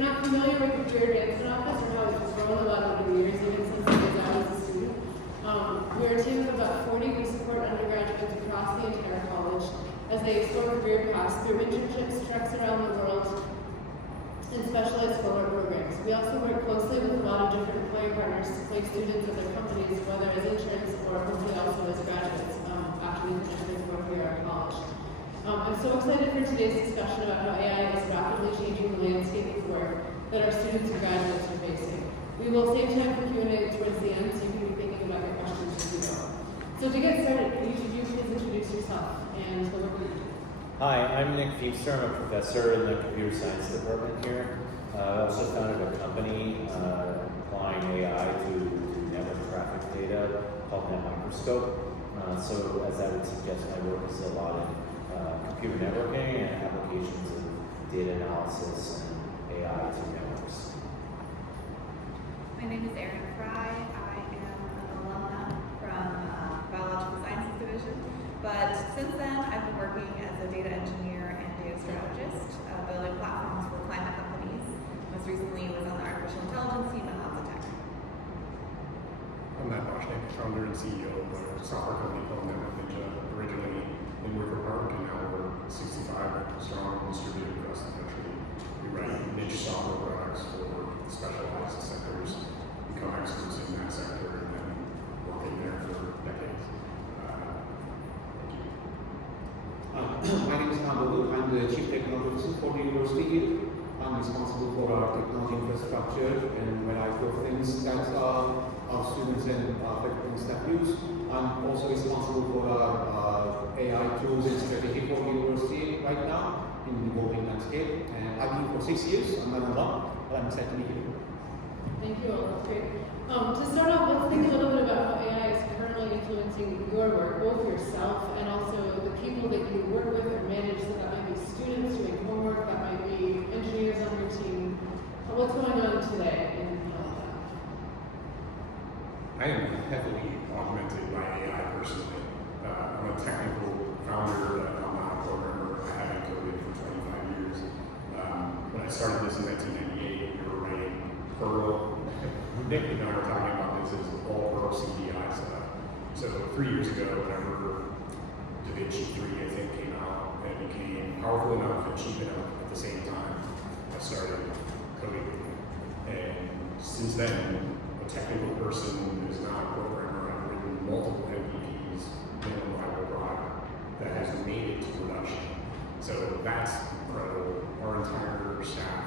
you're not familiar with the Career Advancement Office or how it's grown a lot over the years, even since I was out as a student, we're a team of about 40. We support undergraduates across the entire college as they explore career paths through internships, treks around the world, and specialized scholar programs. We also work closely with a lot of different employer partners to place students at their companies, whether as interns or hopefully also as graduates after the internship work here at college. I'm so excited for today's discussion about how AI is rapidly changing the landscape of work that our students and graduates are facing. We will save time for Q&A towards the end, so you can be thinking about your questions as we go. So to get started, can each of you please introduce yourself and the work you do? Hi, I'm Nick Feepster. I'm a professor in the computer science department here. I also founded a company applying AI to network traffic data called NetMicroscope. So as I would suggest, my work is a lot in computer networking and applications of data analysis and AI to networks. My name is Erin Fry. I am an alumna from Biological Sciences Division, but since then I've been working as a data engineer and data strategist, building platforms for climate companies. Most recently was on the artificial intelligence team at Hansa Tech. I'm Matt Boschnick, founder and CEO of a software company called Network Ninja, originally in Wicker Park, and now we're 65 strong, distributed across the country. We write niche software products for specialized sectors, become experts in that sector, and then working there for decades. Thank you. My name is Nando. I'm the Chief Technology Officer for the university. I'm responsible for our technology infrastructure and variety of things that our students and faculty and staff use. I'm also responsible for our AI tools and strategy for the university right now in the evolving landscape. And I've been here for 6 years. I'm not alone, but I'm excited to be here. Thank you all, that's great. To start off, let's think a little bit about how AI is currently influencing your work, both yourself and also the people that you work with or manage. So that might be students doing homework, that might be engineers on your team. What's going on today in all of that? I am heavily augmented by AI personally. I'm a technical founder, I'm not a programmer. I haven't coded for 25 years. When I started this in 1998, we were writing Perl. Nick and I were talking about this as all Perl CDI stuff. So 3 years ago, whenever DaVinci 3, I think, came out, and it became powerful enough and cheap enough at the same time, I started coding. And since then, a technical person who is not a programmer, I've written multiple MVPs, minimum viable product, that has made it to production. So that's incredible. Our entire staff,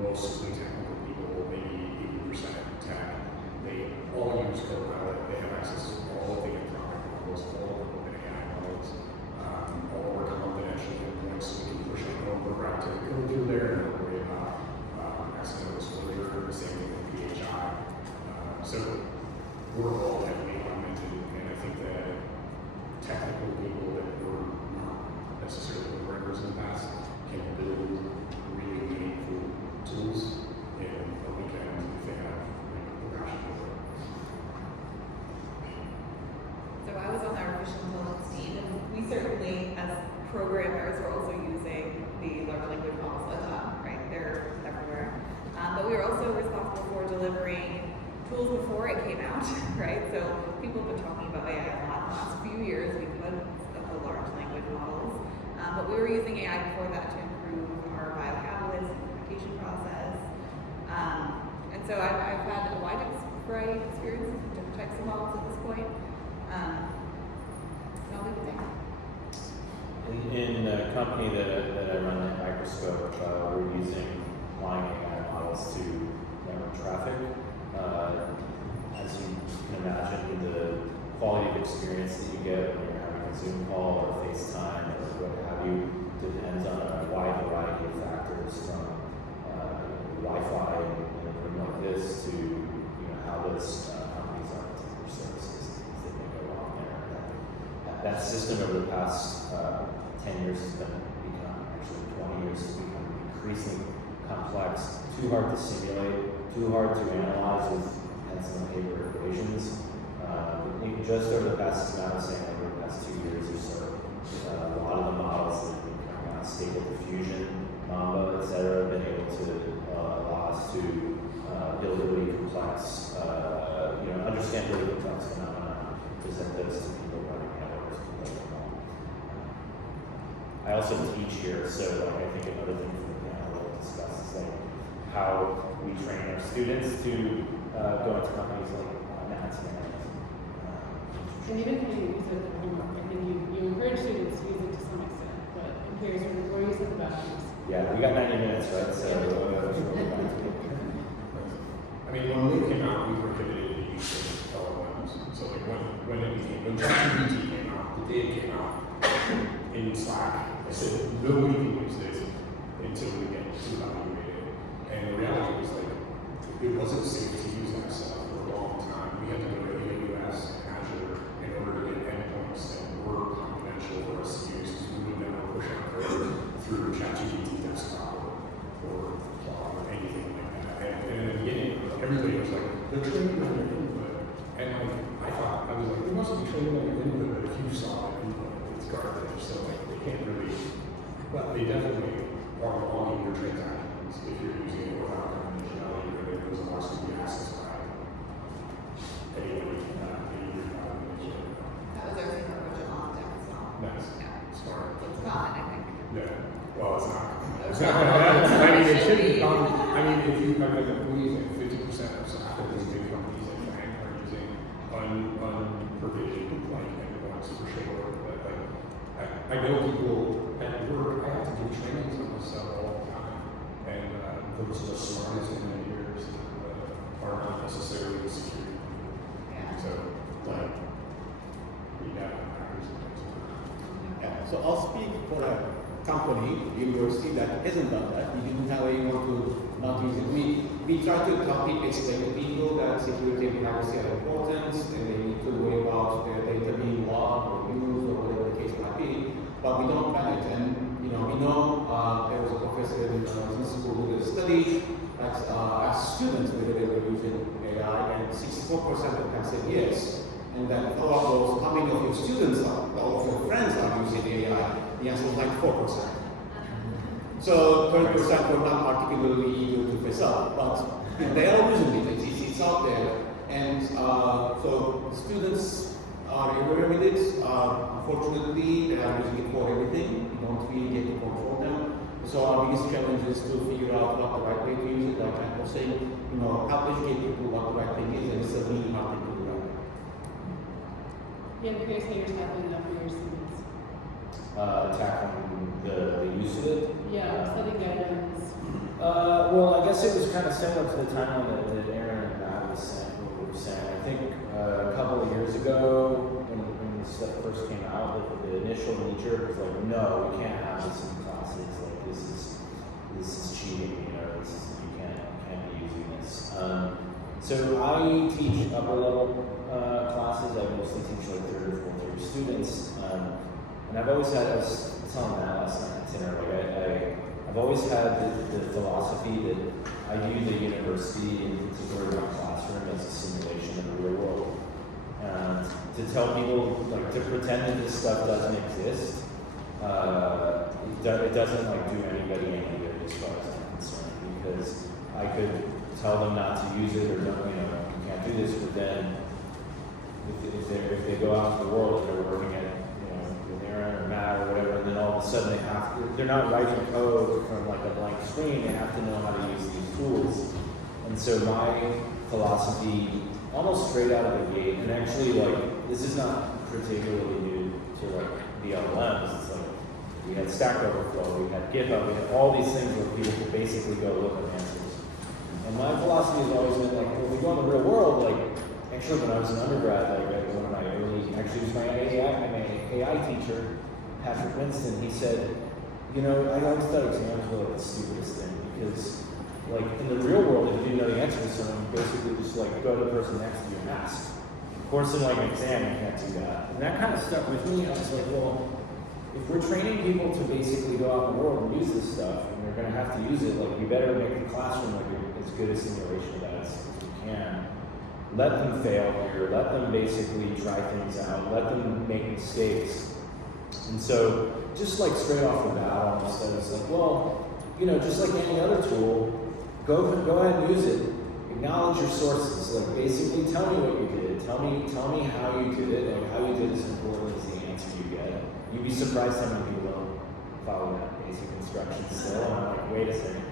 mostly technical people, maybe 80% tech, they all use Copilot. They have access to all of the Anthropic models, all of the OpenAI models, all of our confidential endpoints, so we can push our own work out to the code through there and don't worry about accidental exposure, the same thing with PHI. So we're all heavily augmented, and I think that technical people that were not necessarily programmers in the past can build really meaningful tools in a weekend if they have the passion for it. So I was on the artificial intelligence team, and we certainly, as programmers, were also using the large language models a ton, right? They're everywhere. But we were also responsible for delivering tools before it came out, right? So people have been talking about AI a lot in the last few years because of the large language models. But we were using AI before that to improve our biocatalyst implementation process. And so I've had a wide variety of experiences with different types of models at this point. And I'll leave it there. In the company that I run at Microscope, we're applying AI models to network traffic. As you can imagine, the quality of experience that you get when you're having a Zoom call or FaceTime or what have you depends on a wide variety of factors, from Wi-Fi and equipment like this to how those companies architect their services, things that may go on there. That system over the past 10 years has become, actually 20 years, has become increasingly complex, too hard to simulate, too hard to analyze with pencil and paper equations. Just over the past, I would say, over the past 2 years or so, a lot of the models that have been coming out, Stable Diffusion, Mamba, et cetera, have been able to also teach here, so like I think another thing for the panel we'll discuss is like how we train our students to go into companies like Nats and And even when you use it for homework, I think you encourage students to use it to some extent, but I'm curious, what do you think about these? yeah, we got 90 minutes, right? So it's really fun. I mean, when we came out, we prohibited the use of LLMs. So like when ChatGPT came out, the day it came out, in Slack, I said nobody can use this until we get to evaluate it. And the reality was like, it wasn't safe to use that stuff for a long time. We had to go to AWS and Azure in order to get endpoints that were confidential for us to use, because we would never push out code through ChatGPT desktop or Claude or anything like that. And in the beginning, everybody was like, they're training on your input. And like, I thought, I was like, they must be training on your input, but if you saw that input, it's garbage. So like, they can't really, well, they definitely are logging your transactions if you're using it without confidentiality, or if there's a lot to be accessed by anybody, any of your confidentiality. That was our same approach at Logitech as well. Nice. Yeah. Smart. It's common, I think. Yeah. Well, it's not. It's It's not. not. I mean, it should be common. I mean, if you, I mean, like, we use like 50% of Slack of these big companies like Fang are using unprovisioned like endpoints for sure. But like, I know people at work, I have to do trainings on this stuff all the time. And those are the smartest engineers are not necessarily security. Yeah. So, like, we got hackers and things. Yeah, so I'll speak for a company, university that hasn't done that. We didn't have anyone to not use it. We try to explain to people that security and privacy are important, and they need to worry about their data being logged or used or whatever the case might be. But we don't plan it, and we know there was a professor in business school who did a study that asked students whether they were using AI, and 64% of them said yes. And then all of those, how many of your students are, all of your friends are using AI? The answer was like 4%. So 20% were not particularly eager to face up, but they are using it. It's out there, and so students are aware with it. Unfortunately, they are using it for everything. We don't really get to control them. So our biggest challenge is to figure out what the right way to use it. Like I was saying, how to educate people what the right thing is, and it's a really hard thing to do right now. Yeah, I'm curious how you're tackling that for your students. Tackling the use of it. Yeah, setting guidelines. Well, I guess it was kind of similar to the timeline that Aaron and Matt was saying. What we were saying. I think a couple of years ago, when this stuff first came out, the initial knee jerk was like, no, we can't have this in classes. Like this is cheating. You can't be using this. So I teach upper level classes. I mostly teach like third or fourth year students. And I've always had, I was telling Matt last night at dinner, like I've always had the philosophy that I view the university, in particular my classroom, as a simulation of the real world. And to tell people, like, to pretend that this stuff doesn't exist, it doesn't like do anybody any good as far as I'm concerned, because I could tell them not to use it or don't, you can't do this, but then if they go out into the world and they're working at with Aaron or Matt or whatever, and then all of a sudden they're not writing code from like a blank screen, they have to know how to use these tools. And so my philosophy, almost straight out of the gate, and actually like this is not particularly new to like the LLMs, it's like we had Stack Overflow, we had GitHub, we had all these things where people could basically go look at answers. And my philosophy has always been like, when we go in the real world, like actually when I was an undergrad, like one of my early, actually it was my AI teacher, Patrick Winston, he said, I always thought exams were like the stupidest thing, because like in the real world, if you didn't know the answer to something, you basically just like go to the person next to you and ask. Of course, in like an exam, you can't do that. And that kind of stuck with me. I was like, well, if we're training people to basically go out in the world and use this stuff, and they're going to have to use it, like we better make the classroom like as good a simulation of that as we can. Let them fail here, let them basically try things out, let them make mistakes. And so, just like straight off the bat, almost, I was like, well, just like any other tool, go ahead and use it. Acknowledge your sources. Like basically, tell me what you did. Tell me how you did it. Like how you did is important as the answer you get. You'd be surprised how many people don't follow that basic instruction still. And I'm like, wait a second.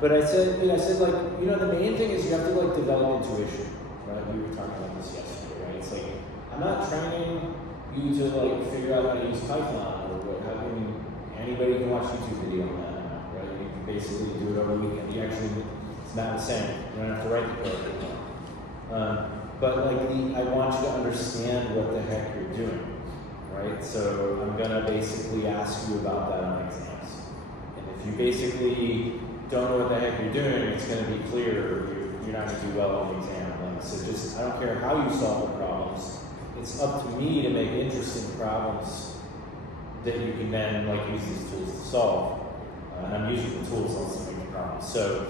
But I said, like, the main thing is you have to like develop intuition, right? We were talking about this yesterday, right? It's like, I'm not training you to like figure out how to use Python or what. I mean, anybody can watch YouTube video on that now, right? You can basically do it over the weekend. It's not the same. You don't have to write the code anymore. But like, I want you to understand what the heck you're doing, right? So I'm gonna basically ask you about that on exams. And if you basically don't know what the heck you're doing, it's gonna be clear you're not gonna do well on the exam. Like, so just, I don't care how you solve the problems. It's up to me to make interesting problems that you can then like use these tools to solve. And I'm using the tools also to make the problems. So,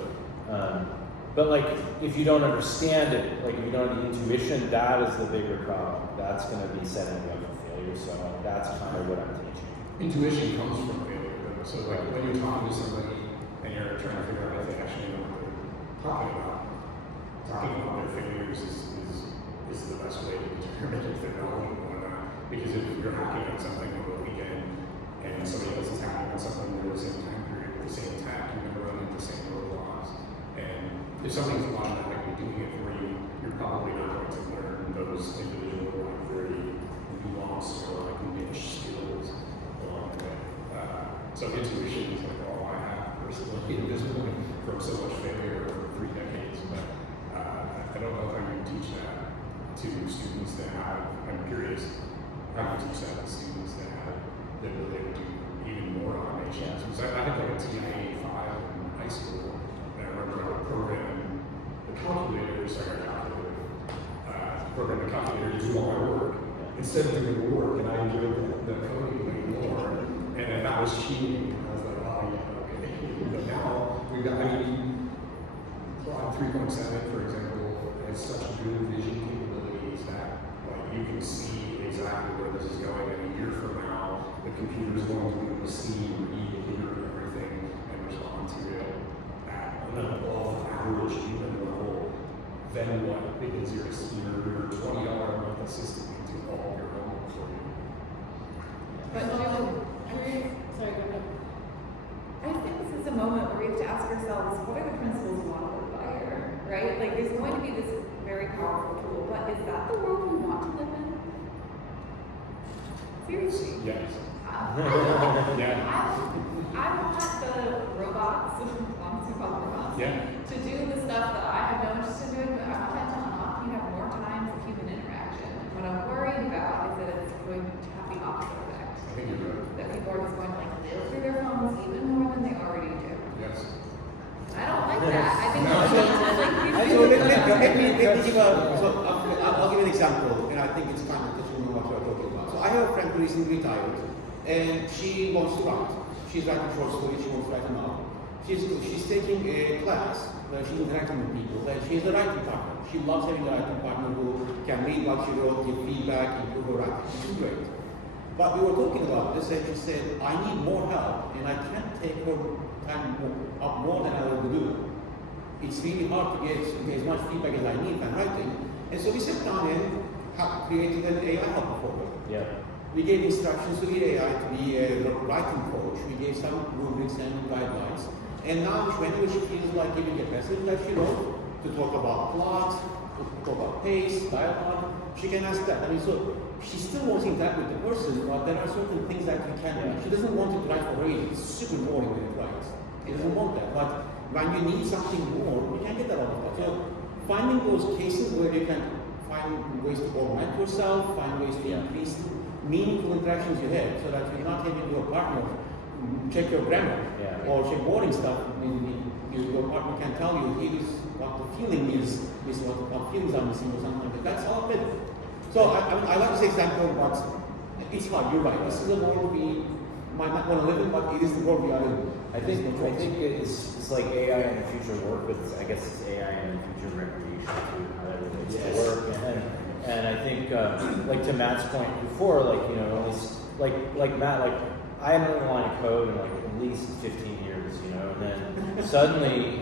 but like, if you don't understand it, like if you don't have the intuition, that is the bigger problem. That's going to be setting you up for failure. So that's kind of what I'm teaching. Intuition comes from failure, though. So like when you're talking to somebody and you're trying to figure out if they actually know what they're talking about their failures is the best way to determine if they're knowing or not. Because if you're hacking on something over the weekend and somebody else is hacking on something over the same time period with the same attack, you're going to run into the same roadblocks. And if something's automatically doing it for you, you're probably not going to learn those individual, like very nuanced or like niche skills along the way. So intuition is like all I have personally at this point from so much failure over 3 decades. But I don't know how you teach that to students that have. I'm curious how you teach that to students that have the ability to do even more automation. Because I had like a TIA file in high school. And I remember I would program the calculator, program the calculator to do all my work instead of doing the work, and I enjoyed the coding way more. And then that was cheating. I was like, oh yeah, okay. But now we've got, Claude 3.7, for example, has such good vision capabilities that like you can see exactly where this is going. And a year from now, the computer is going to be able to see, read, hear everything, and respond to it at an above average human level. Then what? Because your $20 a month assistant can do all your homework for you. But Sorry, go ahead. I think this is a moment where we have to ask ourselves, what are the principles we want to live by here, right? Like, there's going to be this very powerful tool, but is that the world we want to live in? Seriously. Yes. Yeah. I want the robots, we call them robots, Yeah. to do the stuff that I have no interest in doing, but I want that to unlock me have more time for human interaction. What I'm worried about is that it's going to have the opposite effect. I think you're right. That people are just going to like live through their phones even more than they already do. Yes. I don't like that. I think No, we so- should like we So should- let me give I'll give you an example, and I think it's kind of touching on what you're talking about. So I have a friend who recently retired, and she wants to write. She's writing short stories, she wants to write a novel. She's taking a class where she's interacting with people, and she's a writing partner. She loves having a writing partner who can read what she wrote, give feedback, improve her writing, which is great. But we were talking about this, and she said, I need more help, and I can't take her time up more than I would do. It's really hard to get as much feedback as I need when writing. And so we sat down and created an AI helper for her. Yeah. We gave instructions to the AI to be a writing coach. We gave some rubrics and guidelines. And now, whenever she feels like giving a message that she wrote, to talk about plot, to talk about pace, dialogue, she can ask that. I mean, so she still wants to interact with the person, but there are certain things that you can't do. She doesn't want it to write for her. It's super boring when it writes. She doesn't want that. But when you need something more, you can get that all the time. So finding those cases where you can find ways to augment yourself, find ways to increase meaningful interactions you have, so that you're not having your partner check your grammar or check boring stuff. Your partner can tell you here's what the feeling is what feelings are missing or something like that. That's all good. So I like this example, but it's hard. You're right. This is a world we might not want to live in, but it is the world we are in. I think it's like AI in the future work, but I guess it's AI in the future recreation too, how that relates to work. And I think, like to Matt's point before, like, you know, at least, like Matt, like I haven't written a line of code in like at least 15 years, you know, and then suddenly,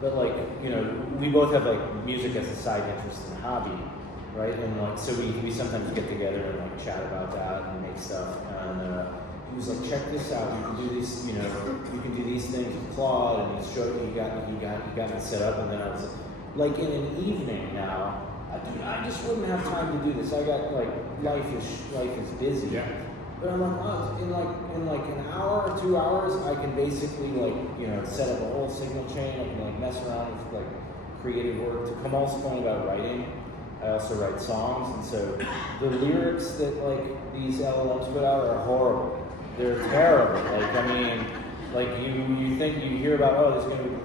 but like, you know, we both have like music as a side interest and hobby, right? And like, so we sometimes get together and like chat about that and make stuff. And he was like, check this out. You can do these, you know, you can do these things with Claude, and he got me set up, and then I was like in an evening now. I just wouldn't have time to do this. I got like life is busy. Yeah. But I'm like, oh, in like an hour or 2 hours, I can basically like, you know, set up a whole signal chain. I can like mess around with like creative work. To Kamal's point about writing, I also write songs, and so the lyrics that like these LLMs put out are horrible. They're terrible. Like, I mean, like you think you hear about, oh, this is going to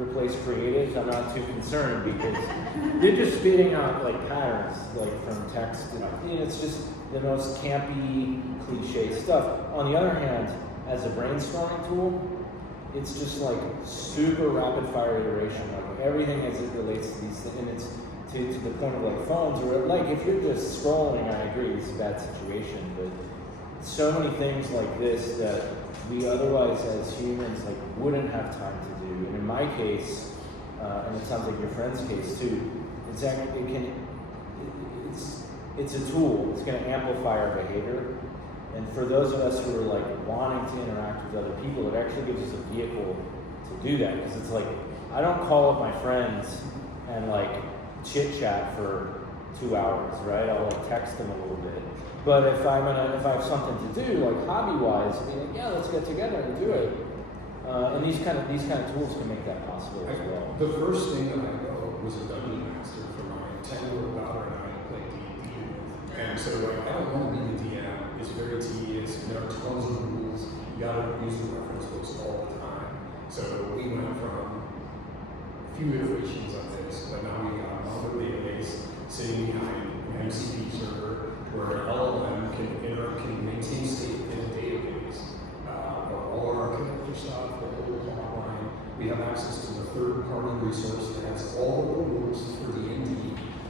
replace creatives. I'm not too concerned because you're just spitting out like patterns like from text, and it's just the most campy, cliche stuff. On the other hand, as a brainstorming tool, it's just like super rapid fire iteration, like everything as it relates to these things, and it's to the point of like phones, or like if you're just scrolling, I agree, it's a bad situation, but so many things like this that we otherwise as humans like wouldn't have time to do. And in my case, and it sounds like your friend's case too, it's a tool. It's going to amplify our behavior. And for those of us who are like wanting to interact with other people, it actually gives us a vehicle to do that. Because it's like, I don't call up my friends and like chit chat for 2 hours, right? I'll like text them a little bit. But if I have something to do, like hobby-wise, I'll be like, yeah, let's get together and do it. And these kind of tools can make that possible as well. The first thing that I know was a dungeon master for my 10-year-old daughter and I play D&D. And so like, I don't want to be the DM. It's very tedious. There are tons of rules. You gotta use the reference books all the time. So we went from a few iterations of this, but now we got another database sitting behind an MCP server where LLM can maintain state in a database. All our connector stuff, the whole hotline. We have access to the third-party resource that has all the rules for D&D.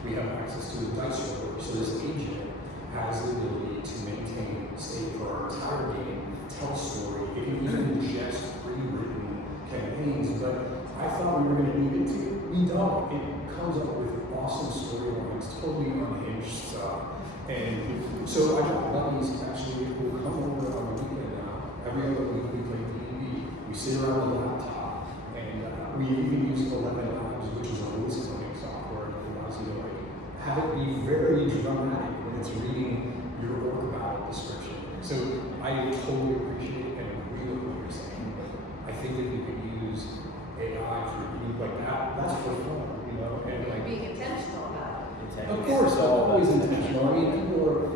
We have access to the dice roller, so this agent has the ability to maintain state for our entire game, tell a story. It can even ingest pre-written campaigns, but I thought we were going to need it to. We don't. It comes up with awesome storylines, totally unhinged stuff. And so I have buddies actually who come over on the weekend now. Every other week we play D&D. We sit around the laptop, and we even use 11 Labs, which is a list coding software that allows you to like have it be very dramatic when it's reading your work about description. So I totally appreciate and agree with what you're saying, but I think that you could use AI for group like that. That's for fun, you know, and like. Being intentional about it. Of course, it's always intentional. I mean, people are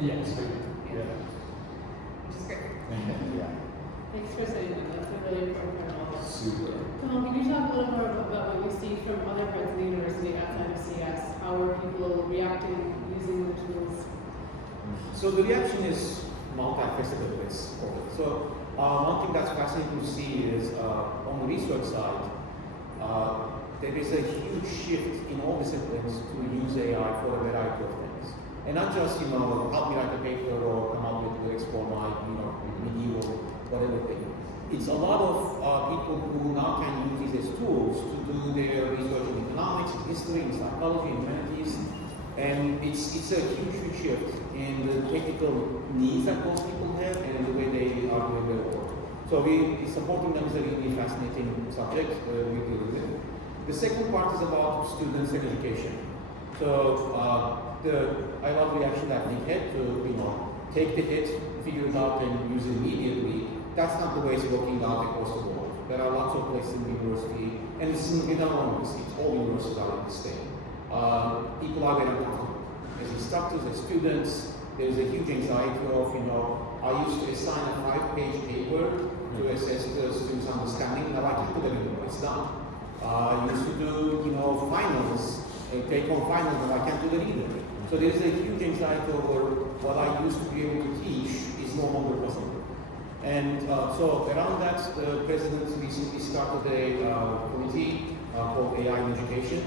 yes, Yeah. Which is great. Yeah. Thanks for saying that. That's a really important part of all this. super. Kamal, can you talk a little more about what you see from other parts of the university outside of CS? How are people reacting using the tools? So the reaction is multifaceted. So one thing that's fascinating to see is on the research side, there is a huge shift in all disciplines to use AI for a variety of things. And not just, help me write a paper or come up with lyrics for my, medieval, whatever thing. It's a lot of people who now can use these as tools to do their research in economics, in history, in psychology, in humanities. And it's a huge shift in the technical needs that most people have and the way they are doing their work. So supporting them is a really fascinating subject we deal with it. The second part is about students and education. So I love the reaction that Nick had to take the hit, figure it out, and use it immediately. That's not the way it's working out across the board. There are lots of places in the university, and it's in our university. All universities are in the state. People are very uncomfortable. As instructors, as students, there's a huge anxiety of, I used to assign a 5-page paper to assess the students' understanding. Now I can't do that anymore. It's done. I used to do, finals, take-home finals, and I can't do that either. So there's a huge anxiety over what I used to be able to teach is no longer possible. And so around that, the president recently started a committee called AI in Education.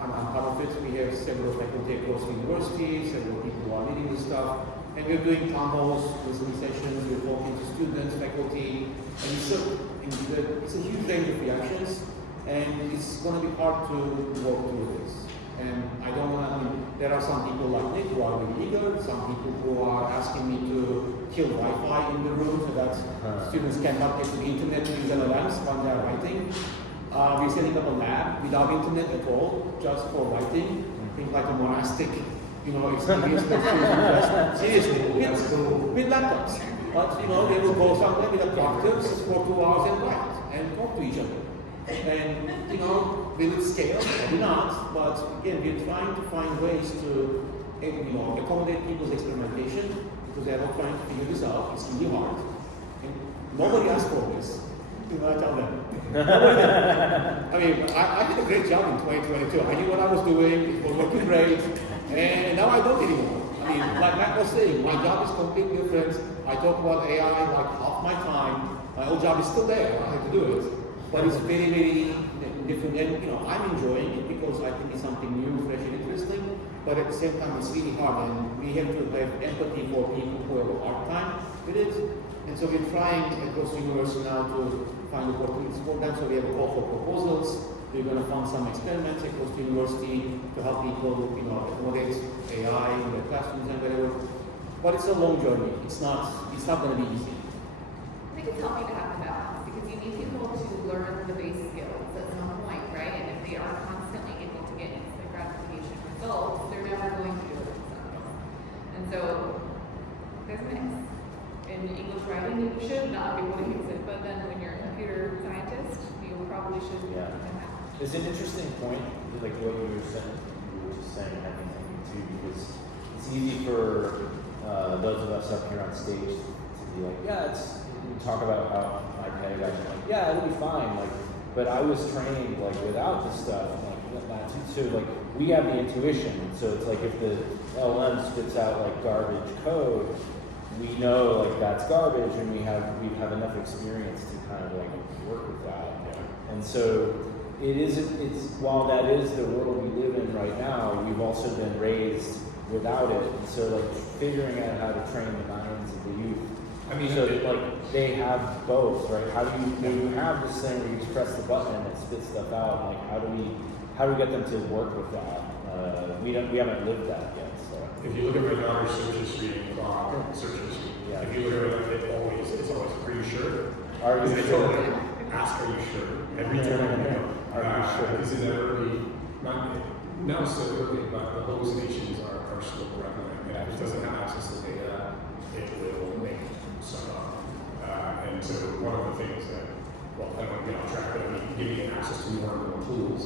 I'm part of it. We have several faculty across the university, several people who are leading this stuff. And we're doing town halls, listening sessions, we're talking to students, faculty, and it's a huge range of reactions, and it's going to be hard to work through this. And there are some people like Nick who are really eager, some people who are asking me to kill Wi-Fi in the room so that students cannot get to the internet to use LLMs when they are writing. We're setting up a lab without internet at all, just for writing. Think like a monastic, experience that students just seriously with laptops. But they will go somewhere with a proctor for 2 hours and write and talk to each other. And will it scale? Maybe not. But again, we're trying to find ways to accommodate people's experimentation because they're not trying to figure this out. It's really hard. And nobody asked for this. I tell them. I mean, I did a great job in 2022. I knew what I was doing. It was working great. And now I don't anymore. I mean, like Matt was saying, my job is completely different. I talk about AI like half my time. My old job is still there. I have to do it. But it's very, very different. And, I'm enjoying it because I think it's something new, fresh, and interesting. But at the same time, it's really hard. And we have to have empathy for people who have a hard time with it. And so we're trying across the university now to find opportunities for that. So we have a call for proposals. We're going to fund some experiments across the university to help people, accommodate AI in their classrooms and whatever. But it's a long journey. It's not going to be easy. I think it's healthy to have the balance because you need people to learn the base skills at some point, right? And if they are constantly able to get instant gratification results, they're never going to do it themselves. And so there's a mix. In English writing, you should not be able to use it, but then when you're a computer scientist, you probably should be able to do that. It's an interesting point, like what you were saying, I think too, because it's easy for those of us up here on stage to be like, we talk about how my pedagogy, it'll be fine, but I was trained without this stuff, that too. So we have the intuition, so it's if the LLM spits out garbage code, we know that's garbage, and we have enough experience to kind of work with that. Yeah. And so it's while that is the world we live in right now, we've also been raised without it. And so figuring out how to train the minds of the youth. I mean, so that they have both, right? How do you have this thing where you just press the button and it spits stuff out? How do we get them to work with that? We haven't lived that yet. So if you look at my daughter's search history in Claude, search history. Yeah. If you look at it, it's always, are you sure? Are you I sure? told her, ask, are you sure? Every time Are you sure? Because in the early, not so early, but the hallucinations are still prevalent. And if it doesn't have access to data, it will make stuff up. And so one of the things that, I don't want to get off track, but giving access to more and more tools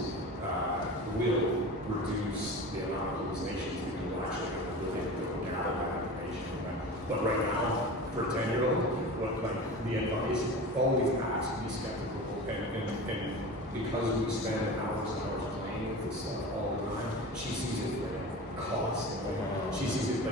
will reduce the amount of hallucinations that people actually have to really go gather that information. But right now, for a 10-year-old, the advice, always ask, be skeptical, and because we spend hours and hours playing with this stuff all the time, she sees it constantly. She sees it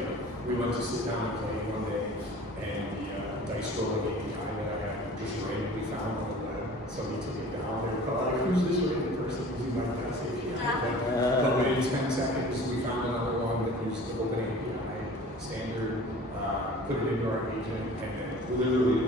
we went to sit down and play one day, and the dice rolling API that I had just randomly found on the web, somebody took it down, they were like, who's this rated person using my dice API? But within 10 seconds, we found another one that used the open API standard, put it into our agent, and then literally,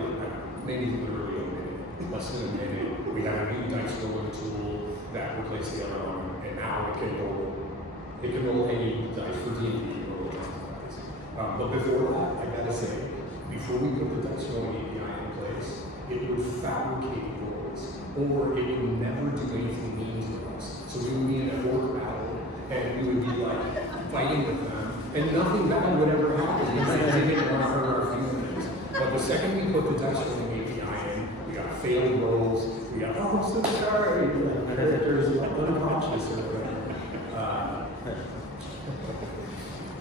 maybe literally a minute, less than a minute, we had a new dice rolling tool that replaced the other one, and now it can roll any dice for D&D or roll dice. But before that, I gotta say, before we put the dice rolling API in place, it would fabricate rolls, or it would never do anything mean to us. So we would be in a orc battle, and we would be fighting with them, and nothing bad would ever happen. We might take it on for a few minutes. But the second we put the dice rolling API in, we got failing rolls, we got, oh, I'm so sorry, there's unconscious or whatever.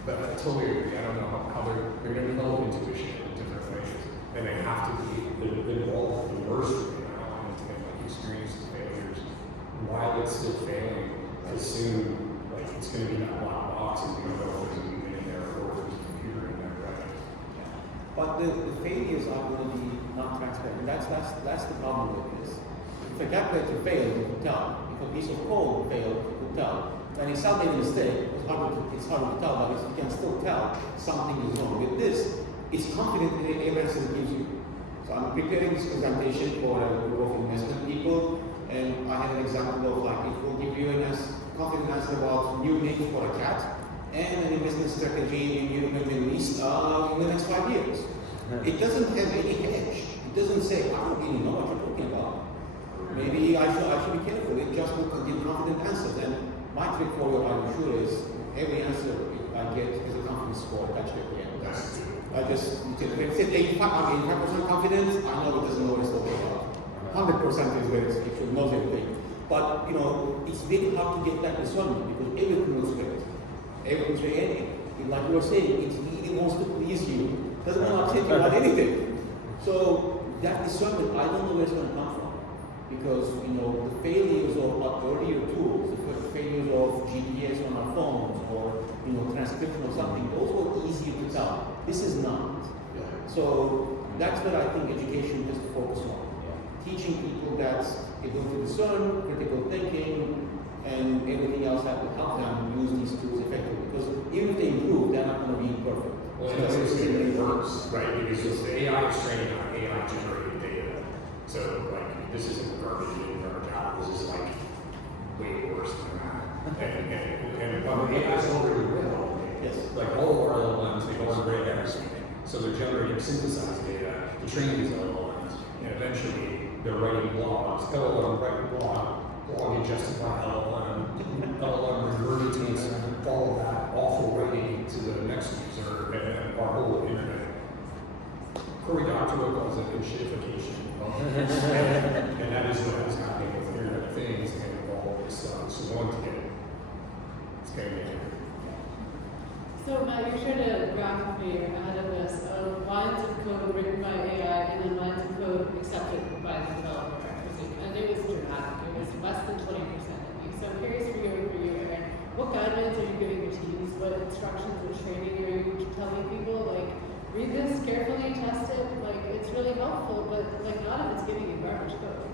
But I totally agree. I don't know how they're going to develop intuition in different ways. And they have to be involved, immersed in how to experience the failures while it's still failing. Because soon, it's going to be that black box, and we don't know if there's a human in there or if there's a computer in there, right? But the failures are going to be not transparent. That's the problem with this. If a calculator failed, you could tell. If a piece of code failed, you could tell. And if something made a mistake, it's harder to tell, but you can still tell something is wrong. With this, it's confident in the evidence it gives you. So I'm preparing this presentation for a group of investment people, and I have an example of it will give you a confident answer about new name for a cat and an investment strategy in Europe and Middle East in the next 5 years. It doesn't have any hedge. It doesn't say, I don't really know what you're talking about. Maybe I should be careful. It just will give confident answers. And my trick for you, I'm sure, is every answer I get is a confidence score attached at the end. That's good. I just, if it's at 85% confidence, I know it doesn't know what it's talking about. 100% is where it should knows everything. But, you know, it's very hard to get that discernment because everything looks great. Everything's very anything. Like you were saying, it really wants to please you. Doesn't want to upset you about anything. So, that discernment, I don't know where it's going to come from. Because, you know, the failures of earlier tools, the failures of GPS on our phones or, you know, transcription or something, those were easier to tell. This is not. So that's what I think education has to focus on. Teaching people that able to discern, critical thinking, and everything else that will help them use these tools effectively. Because even if they improve, they're not going to be perfect. Well, and that's extremely worse, right? Because the AI is training on AI generated data. So, like, this isn't garbage in, garbage out. This is like way worse than that. And Well, AI is already real. Yes. Like all of our LLMs, they go and read everything. So they're generating synthesized data to train these LLMs. And eventually they're writing blogs. LLM writing blog ingested by LLM. LLM regurgitates all of that awful writing to the next user and our whole internet. Cory Doctorow calls it shitification. And that is what is happening with Internet of Things and all this stuff. So one to get it. It's going to get So Matt, you shared a graph with me ahead of this of lines of code written by AI and then lines of code accepted by the developer. And it was dramatic. It was less than 20% of you. So I'm curious for you, Aaron, what guidelines are you giving your teams? What instructions and training are you telling people? Like, read this carefully, test it. Like, it's really helpful, but like, not if it's giving you garbage code.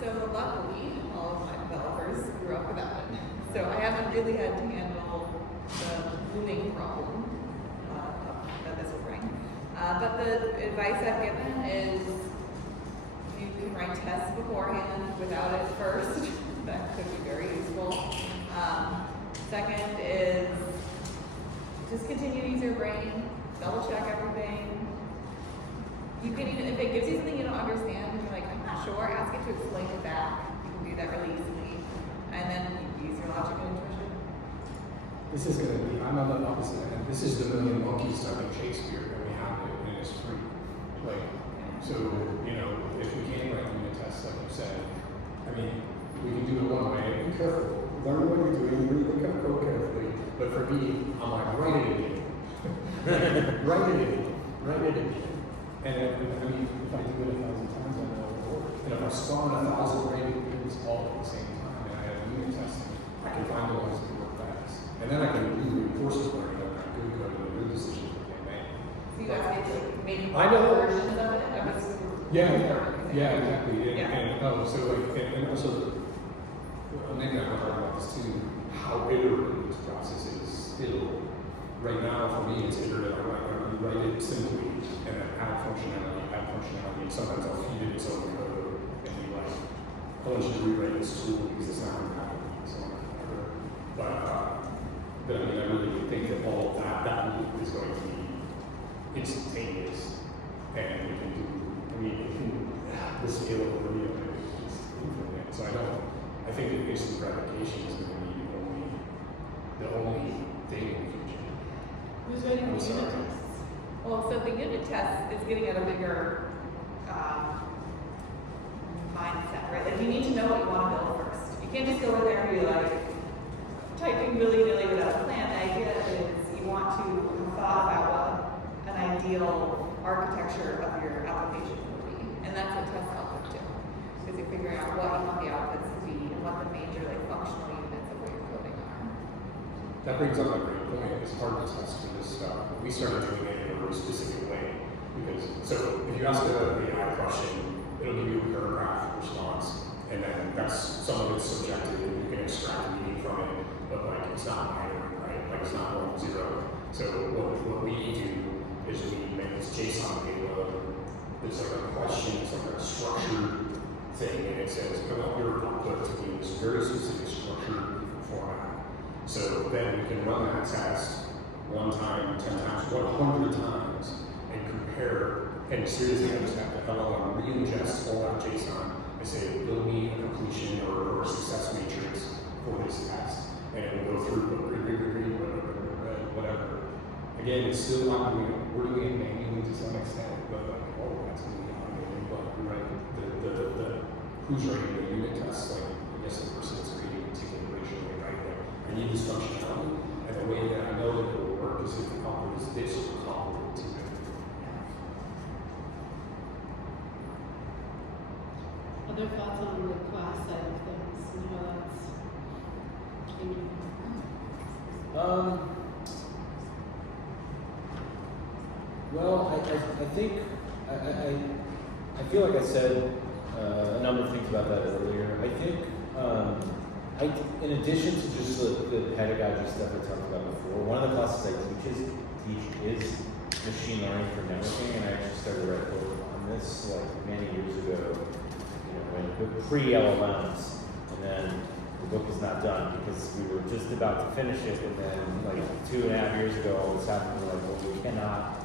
So luckily, all of my developers grew up without it. So I haven't really had to handle the moving problem that this will bring. But the advice I've given is you can write tests beforehand without it first. That could be very useful. Second is just continue to use your brain, double check everything. You can even, if it gives you something you don't understand and you're like, I'm not sure, ask it to explain it back. You can do that really easily. And then use your logic and intuition. This is going to be, I'm on the opposite end. This is the Million Monkeys stuff in Shakespeare, and we have it, and it's free. Like, so, you know, if we can write unit tests, like you said, I mean, we can do it one way. Be careful. Learn what you're doing, read the code carefully. But for me, I'm like, write it again. Write it again. Write it again. And I mean, if I do it 1,000 times, I know it'll work. And if I spawn 1,000 rated things all at the same time, and I have unit testing, I can find the ones that work best. And then I can do reinforcement learning on that good code and the good decisions that they make. So you guys get to like maybe I know. versions of it. That was Yeah, exactly. Yeah. And so like, and also, maybe I'm talking about this too, how iterative this process is still. Right now, for me, it's iterative. I write it simply and then add functionality. And sometimes I'll feed it its own code and be like, I want you to rewrite this tool because it's not going to happen. So whatever. But I mean, I really think that all of that loop is going to be instantaneous. And we can do, I mean, the scalability of it is infinite. So I think that instant gratification is going to be the only thing in the future. Who's writing I'm the sorry. unit tests? Well, so the unit test is getting at a bigger mindset, right? Like you need to know what you want to build first. You can't just go in there and be like typing willy-nilly without a plan. The idea is you want to have thought about what an ideal architecture of your application would be. And that's what tests help with too. Because you're figuring out what you want the outputs to be and what the major like functional units of what you're coding are. That brings up a great point. It's hard to test for this stuff. We started doing it in a very specific way. Because, so if you ask the AI question, it'll give you a paragraph response. And then that's, some of it's subjective, and you can extract meaning from it, but like it's not binary, right? Like it's not 1 0. So what we do is we make this JSON payload. It's like a question, it's like a structured thing, and it says, I want your output to be in this very specific structured format. So then we can run that test, 1 time, 10 times, 100 times, and compare, and seriously, I just have to LLM re-ingest all that JSON and say, build me a completion or a success matrix for this test. And it will go through, agree, whatever. Again, it's still not doing it, we're doing it manually to some extent, but like, oh, that's going to be automated, but right, the who's writing the unit tests, like, I guess the person that's creating a particular ratio, right, like, I need this functionality, and the way that I know that it will work is if the couple is this or couple to it. Other thoughts on the class side of things and how that's changing? Well, I think I feel like I said a number of things about that earlier. I think in addition to just the pedagogy stuff I talked about before, one of the classes I teach is machine learning for networking, and I actually started to write a book on this like many years ago. You know, when pre-LLMs, and then the book is not done because we were just about to finish it, and then like 2.5 years ago, all this happened. We're like, well, we cannot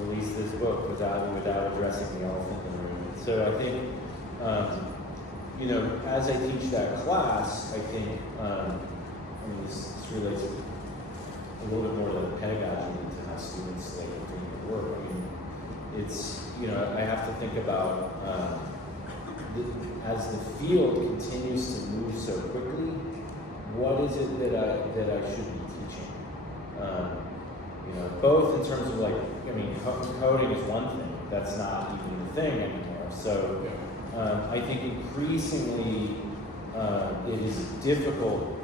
release this book without addressing the elephant in the room. And so I think, you know, as I teach that class, I think, I mean, this relates a little bit more to the pedagogy and to how students like doing the work. I mean, it's, you know, I have to think about as the field continues to move so quickly, what is it that I should be teaching? You know, both in terms of like, I mean, coding is one thing. That's not even the thing anymore. So I think increasingly it is difficult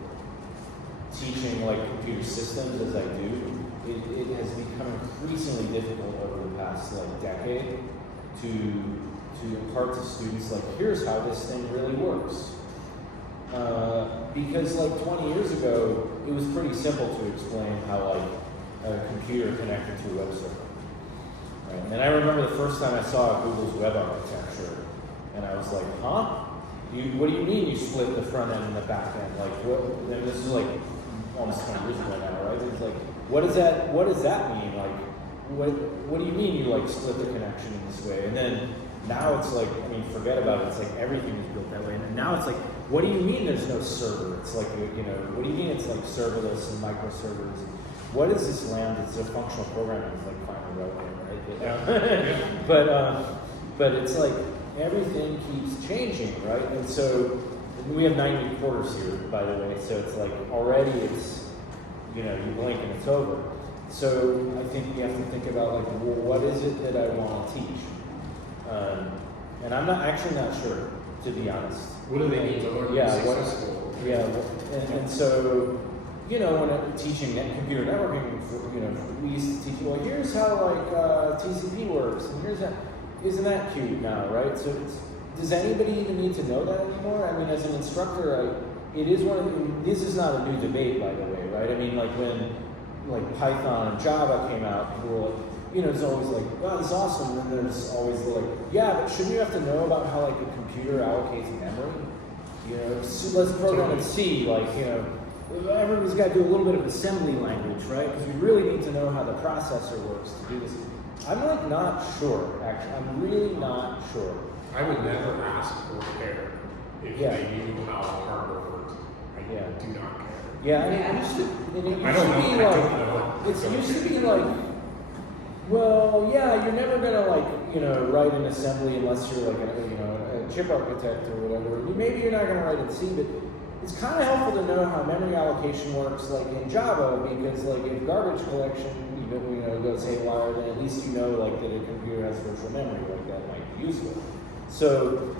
teaching like computer systems as I do. It has become increasingly difficult over the past like decade to impart to students like, here's how this thing really works. Because like 20 years ago, it was pretty simple to explain how like a computer connected to a web server. Right? And I remember the first time I saw Google's web architecture, and I was like, huh? What do you mean you split the front end and the back end? Like, what? And this is like almost 20 years ago now, right? It's like, what does that mean? Like, what do you mean you like split the connection in this way? And then now it's like, I mean, forget about it. It's like everything is built that way. And now it's like, what do you mean there's no server? It's like, you know, what do you mean it's like serverless and microservers? What is this Lambda? It's a functional programming. It's like finally relevant, right? But it's like everything keeps changing, right? And so we have 90 quarters here, by the way. So it's like already it's, you know, you blink and it's over. So I think you have to think about like, well, what is it that I want to teach? And I'm not sure, to be honest. What do they need to learn to be successful? And so, you know, when I'm teaching computer networking, you know, we used to teach, well, here's how like TCP works, and here's how, isn't that cute now, right? So does anybody even need to know that anymore? I mean, as an instructor, it is this is not a new debate, by the way, right? I mean, like when like Python and Java came out, people were like, you know, it's always like, wow, this is awesome. And then there's always the like, yeah, but shouldn't you have to know about how like a computer allocates memory? You know, so let's program in C, like, you know, everybody's got to do a little bit of assembly language, right? Because we really need to know how the processor works to do this. I'm like not sure, actually. I'm really not sure. I would never ask or care if they knew how hardware worked. I do not care. Yeah, and it used to be I don't know. It used to be like, well, yeah, you're never gonna like, you know, write an assembly unless you're like a chip architect or whatever. Maybe you're not gonna write in C, but it's kind of helpful to know how memory allocation works, like in Java, because like if garbage collection, goes haywire, then at least you know like that a computer has virtual memory, like that might be useful. So,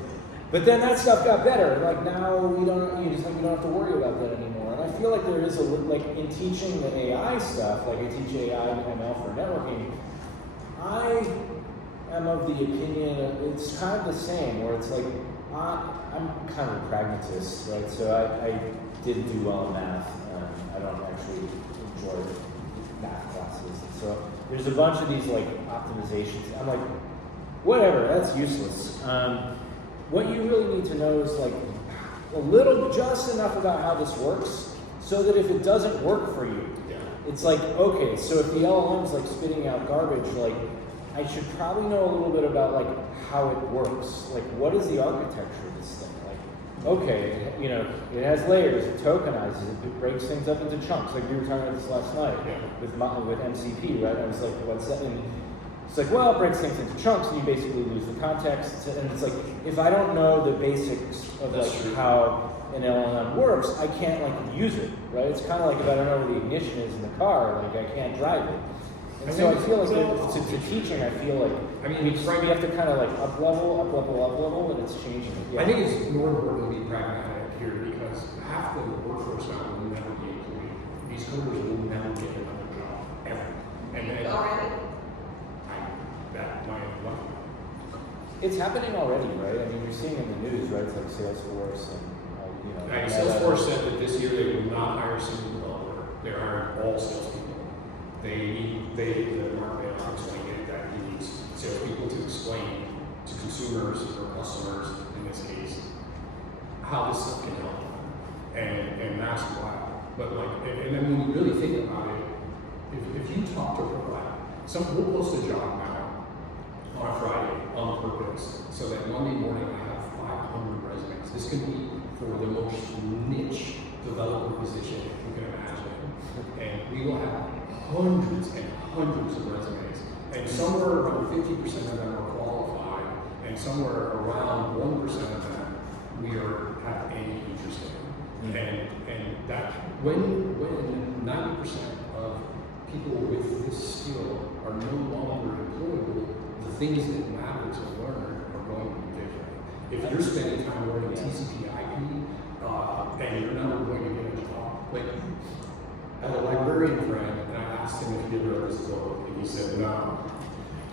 but then that stuff got better. Like now you don't have to worry about that anymore. And I feel like there is like in teaching the AI stuff, like I teach AI and ML for networking. I am of the opinion it's kind of the same, where it's like I'm kind of a pragmatist, right? So I didn't do well in math. I don't actually enjoy math classes. So there's a bunch of these like optimizations. I'm like, whatever, that's useless. What you really need to know is like just enough about how this works, so that if it doesn't work for you, it's like, okay, so if the LLM's like spitting out garbage, like I should probably know a little bit about like how it works. Like what is the architecture of this thing? Like, okay, you know, it has layers, it tokenizes, it breaks things up into chunks. Like we were talking about this last night with MCP, right? I was like, what's that? And it's like, well, it breaks things into chunks and you basically lose the context. And it's like, if I don't know the basics of That's like true. how an LLM works, I can't like use it, right? It's kind of like if I don't know where the ignition is in the car, like I can't drive it. And so I feel like to teaching, I feel like I mean, we it's we have to kind of like up level, and it's changing. Yeah. I think it's more important to be pragmatic here because half the workforce now will never be employed. These coders will never get another job ever. And Already? that might luck. It's happening already, right? I mean, you're seeing in the news, right? It's like Salesforce and you know. Salesforce said that this year they will not hire a single developer. They're hiring all salespeople. The market explained it that he needs salespeople to explain to consumers or customers in this case how this stuff can help them. And that's why. But like, and then when you really think about it, if you talk to her, we'll post a job now on a Friday on purpose so that Monday morning I have 500 resumes. This can be for the most niche developer position you can imagine. And we will have hundreds and hundreds of resumes. And somewhere around 50% of them are qualified, and somewhere around 1% of them we have any interest in. And that when 90% of people with this skill are no longer employable, the things that matter to learn are going to be different. If you're spending time learning TCP/IP and you're never going to get a job, like I had a librarian friend, and I asked him if he had read this book, and he said no.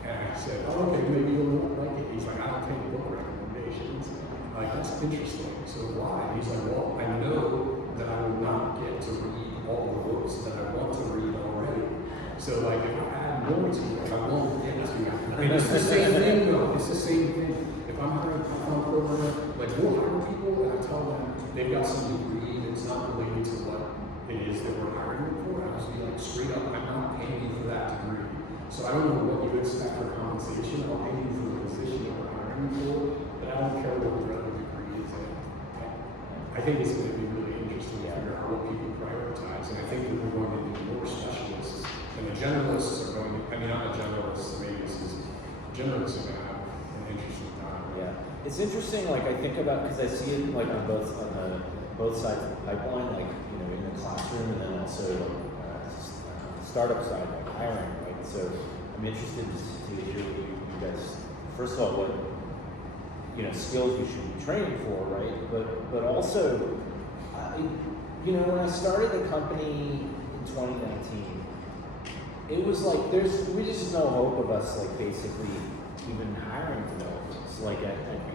And I said, oh, okay, maybe you won't like it. He's like, I don't take book recommendations. Like, that's interesting. So why? And he's like, well, I know that I will not get to read all the books that I want to read already. So like, if I add more to it, I won't get to it. And it's the same thing though. It's the same thing. If I'm hiring a Python programmer, like we'll hire people and I tell them they've got some degree that's not related to what it is that we're hiring them for. I just be like, straight up, I'm not paying you for that degree. So I don't know what you expect for compensation. I'll pay you for the position that we're hiring you for, but I don't care what the other degree is in. I think it's going to be really interesting to figure out what people prioritize. And I think that we're going to need more specialists. And the generalists are going to, I mean, I'm a generalist, maybe this is, generalists are going to have an interesting time. Yeah, it's interesting. Like I think about because I see it like on both sides of the pipeline, like you know, in the classroom and then also startup side, like hiring, right? So I'm interested to hear what you guys. First of all, what you know skills you should be training for, right? But also, you know, when I started the company in 2019. It was like we just no hope of us like basically even hiring developers like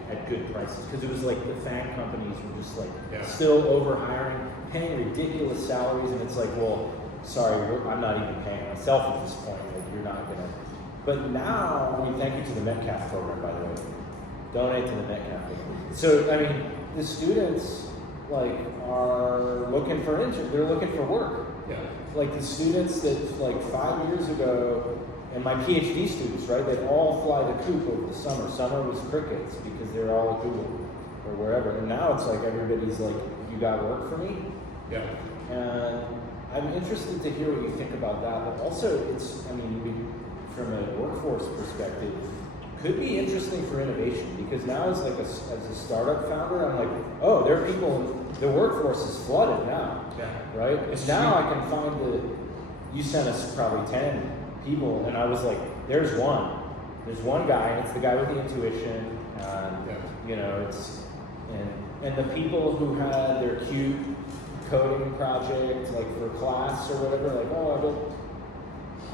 at good prices because it was like the FAANG companies were just like still over hiring, paying ridiculous salaries, and it's like, well, sorry, I'm not even paying myself at this point. Like you're not gonna. But now, I mean, thank you to the Metcalf program, by the way. Donate to the Metcalf program. So I mean, the students like are looking for they're looking for work. Yeah. Like the students that like 5 years ago, and my PhD students, right? They'd all fly the coop over the summer. Summer was crickets because they're all at Google or wherever. And now it's like everybody's like, you got work for me? Yeah. And I'm interested to hear what you think about that. But also, from a workforce perspective, could be interesting for innovation because now as a startup founder, I'm like, oh, there are people. The workforce is flooded now, right? It's now true. I can find you sent us probably 10 people, and I was like, there's one guy, and it's the guy with the intuition, and you know, and the people who had their cute coding project, like for class or whatever, like, oh,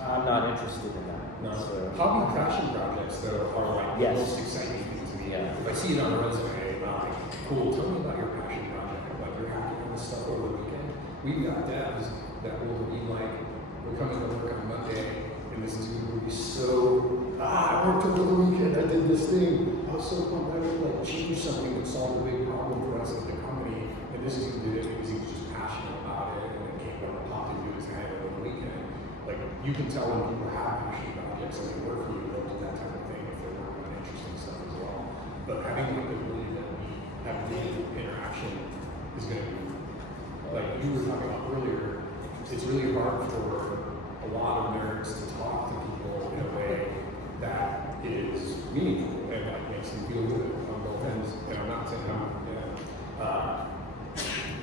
I'm not interested in that. No. So, Hobby passion projects though are like the most exciting thing to me. Yeah. If I see it on a resume, I'm like, cool, tell me about your passion project. Like you're hacking on this stuff over the weekend. We've got devs that will be like, we're coming to work on Monday, and this is going to be so, I worked over the weekend, I did this thing. I was so pumped, I would like change something that solved a big problem for us at the company. And this is going to do it because he was just passionate about it, and it came up, popped into his kind of over the weekend. Like, you can tell when people have passionate projects and they work for you, they'll do that type of thing if they're working on interesting stuff as well. But having like the ability that we have meaningful interaction is going to be, like you were talking about earlier, it's really hard for a lot of nerds to talk to people in a way that is meaningful and like makes them feel good on both ends. And I'm not saying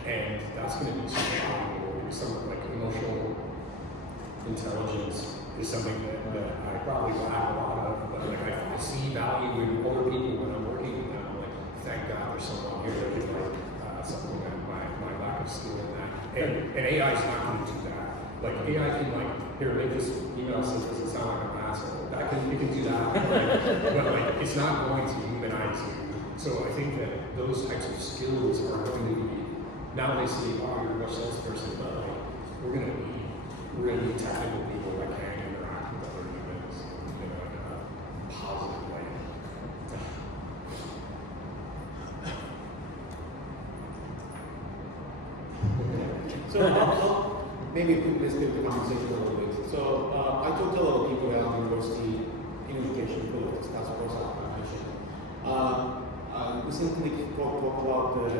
and that's going to be super valuable. Some like emotional intelligence is something that I probably lack a lot of, but like I see value in other people when I'm working with them. I'm like, thank God there's someone here that can like supplement my lack of skill in that. And AI is not going to do that. Like AI can like, here, make this email so it doesn't sound like I'm an asshole. It can do that, but like it's not going to humanize you. So I think that those types of skills are going to be, now they say, oh, you're a salesperson, but like we're going to be technical people that can interact with other humans in a positive way. So maybe let's take the conversation a little bit. So I talked to a lot of people around university in education to discuss course application. Recently talk about the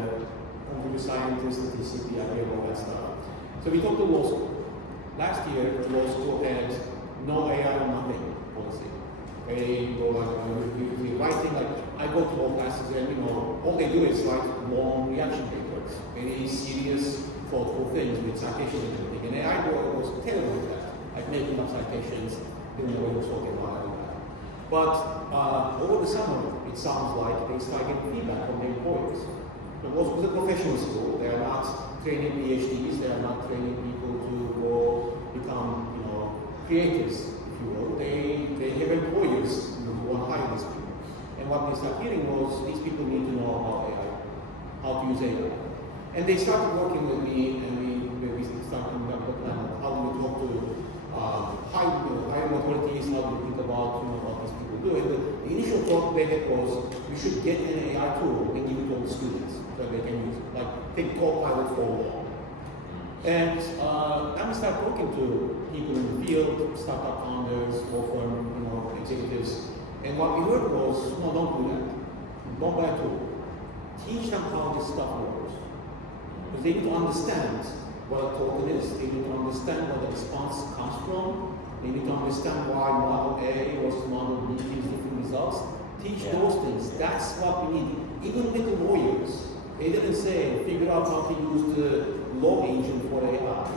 computer scientists, the TCP, idea, all that stuff. So we talked to law school. Last year, the law school had no AI or nothing policy. They go like we writing like I go to all classes and all they do is write long reaction papers, very serious, thoughtful things with citations and everything. And AI was terrible with that, like making up citations, didn't know what he was talking about and that. But over the summer, it sounds like they start getting feedback from the employers. The law school is a professional school. They are not training PhDs. They are not training people to go become, creators, if you will. They have employers who want to hire these people. And what they start hearing was these people need to know about AI, how to use AI. And they started working with me, and we started looking at how do we talk to higher authorities, how do we think about what these people do. And the initial thought they had was we should get an AI tool and give it to all the students so they can use it, like take Copilot for law. And then we started talking to people in the field, startup founders, law firm, executives. And what we heard was, no, don't do that. Don't buy a tool. Teach them how this stuff works. Because they need to understand what a token is. They need to understand where the response comes from. They need to understand why model A versus model B gives different results. Teach those things. That's what we need. Even with the lawyers, they didn't say figure out how to use the law agent for AI.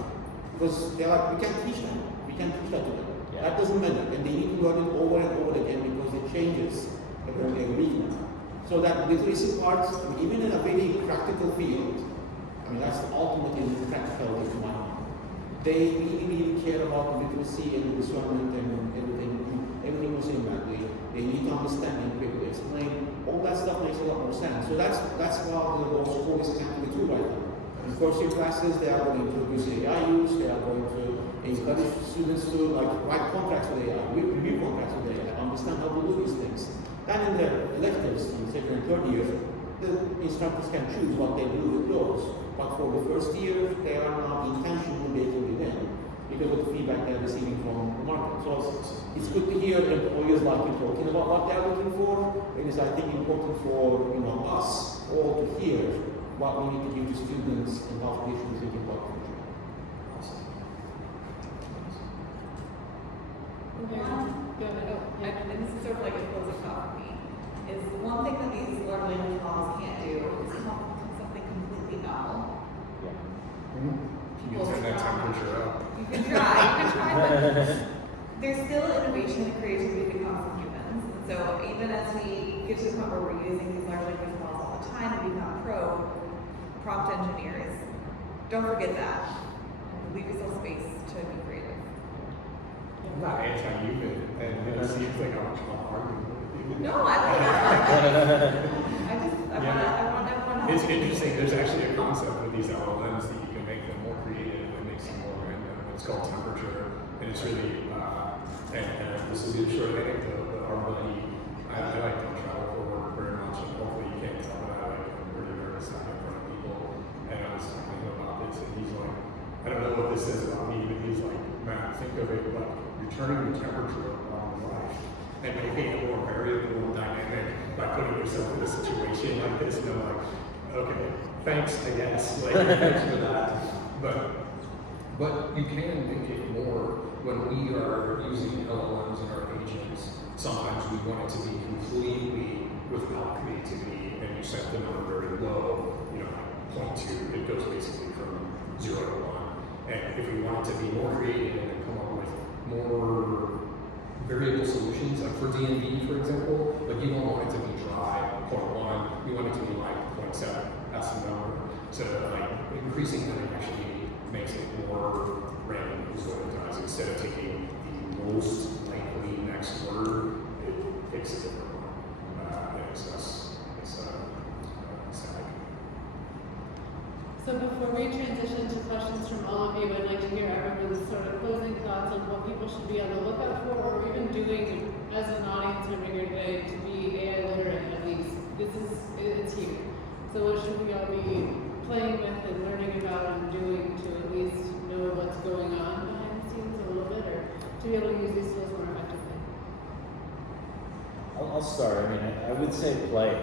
Because they're like, we can't teach them. We can't teach that to them. Yeah. That doesn't matter. And they need to learn it over and over again because it changes every week now. So that literacy part, even in a very practical field, that's the ultimate in practicality to my mind. They really care about the literacy and the discernment and everything was in that. They need to understand and quickly explain. All that stuff makes a lot more sense. So that's what the law school is actually do right now. In first year classes, they are going to introduce AI use. They are going to encourage students to write contracts with AI, review contracts with AI, understand how to do these things. Then in the electives, in second and third year, the instructors can choose what they do with those. But for the first year, they are now intentionally baking it in because of the feedback they are receiving from the market. So it's good to hear employers like you talking about what they are looking for. It is, I think, important for us all to hear what we need to give to students and how they should be thinking about the future. And this is sort of like a closing thought for me, is one thing that these large language models can't do is come up with something completely novel. You can turn that temperature up. You can try, but there's still innovation and creativity that comes from humans. And so even as we get to the point where we're using these large language models all the time and become prompt engineers, don't forget that. Leave yourself space to be creative. I'm not anti-human, and it seems like I'm arguing with you. No, I like that. I want everyone to It's interesting. There's actually a concept with these LLMs that you can make them more creative and make them more random. It's called temperature, and it's really and this is a short anecdote, but our buddy, I like to travel for work very much, and hopefully you can't tell that I'm really nervous in front of people. And I was talking to him about this, and he's like, I don't know what this says about me, but he's turning the temperature up on the life and making it more variable and dynamic by putting yourself in a situation like this, and I'm like, okay, thanks, I guess. Like, thanks for that. But you can make it more when we are using LLMs and our agents. Sometimes we want it to be completely without creativity, and you set the number very low, you know, like 0.2, it goes basically from 0 to 1. And if we want it to be more creative and come up with more variable solutions, like for D&D, for example, like you don't want it to be dry 0.1, you want it to be like 0.7, that's the number. So like increasing that actually makes it more random is what it does. Instead of taking the most likely next word, it picks a different one. And it's static. So before we transition to questions from all of you, I'd like to hear everyone's sort of closing thoughts on what people should be on the lookout for, or even doing as an audience member here today to be AI literate at least. It's here. So what should we all be playing with and learning about and doing to at least know what's going on behind the scenes a little bit, or to be able to use these tools more effectively? I'll start. I mean, I would say play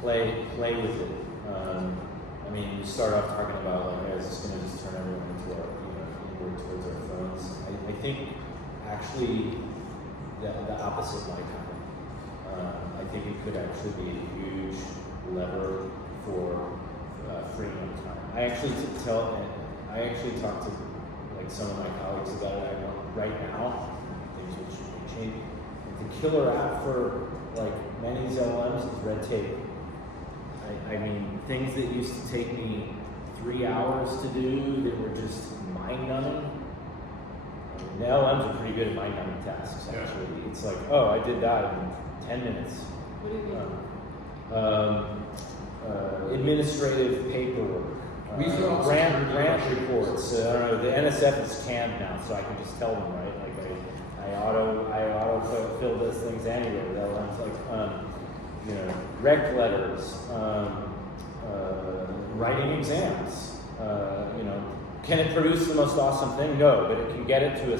with it. I mean, you start off talking about like, hey, is this going to just turn everyone into our, inward towards our phones? I think actually the opposite might happen. I think it could actually be a huge lever for freeing up time. I actually talk to like some of my colleagues about it. I know right now things which should change. The killer app for like many of these LLMs is red tape. I mean, things that used to take me 3 hours to do that were just mind-numbing. The LLMs are pretty good at mind-numbing tasks, actually. Yeah. It's like, oh, I did that in 10 minutes. What do you mean? Administrative paperwork. Grant reports. I don't know, the NSF is canned now, so I can just tell them, right? Like I auto fill those things anyway. With LLMs, like rec letters, writing exams. Can it produce the most awesome thing? No, but it can get it to a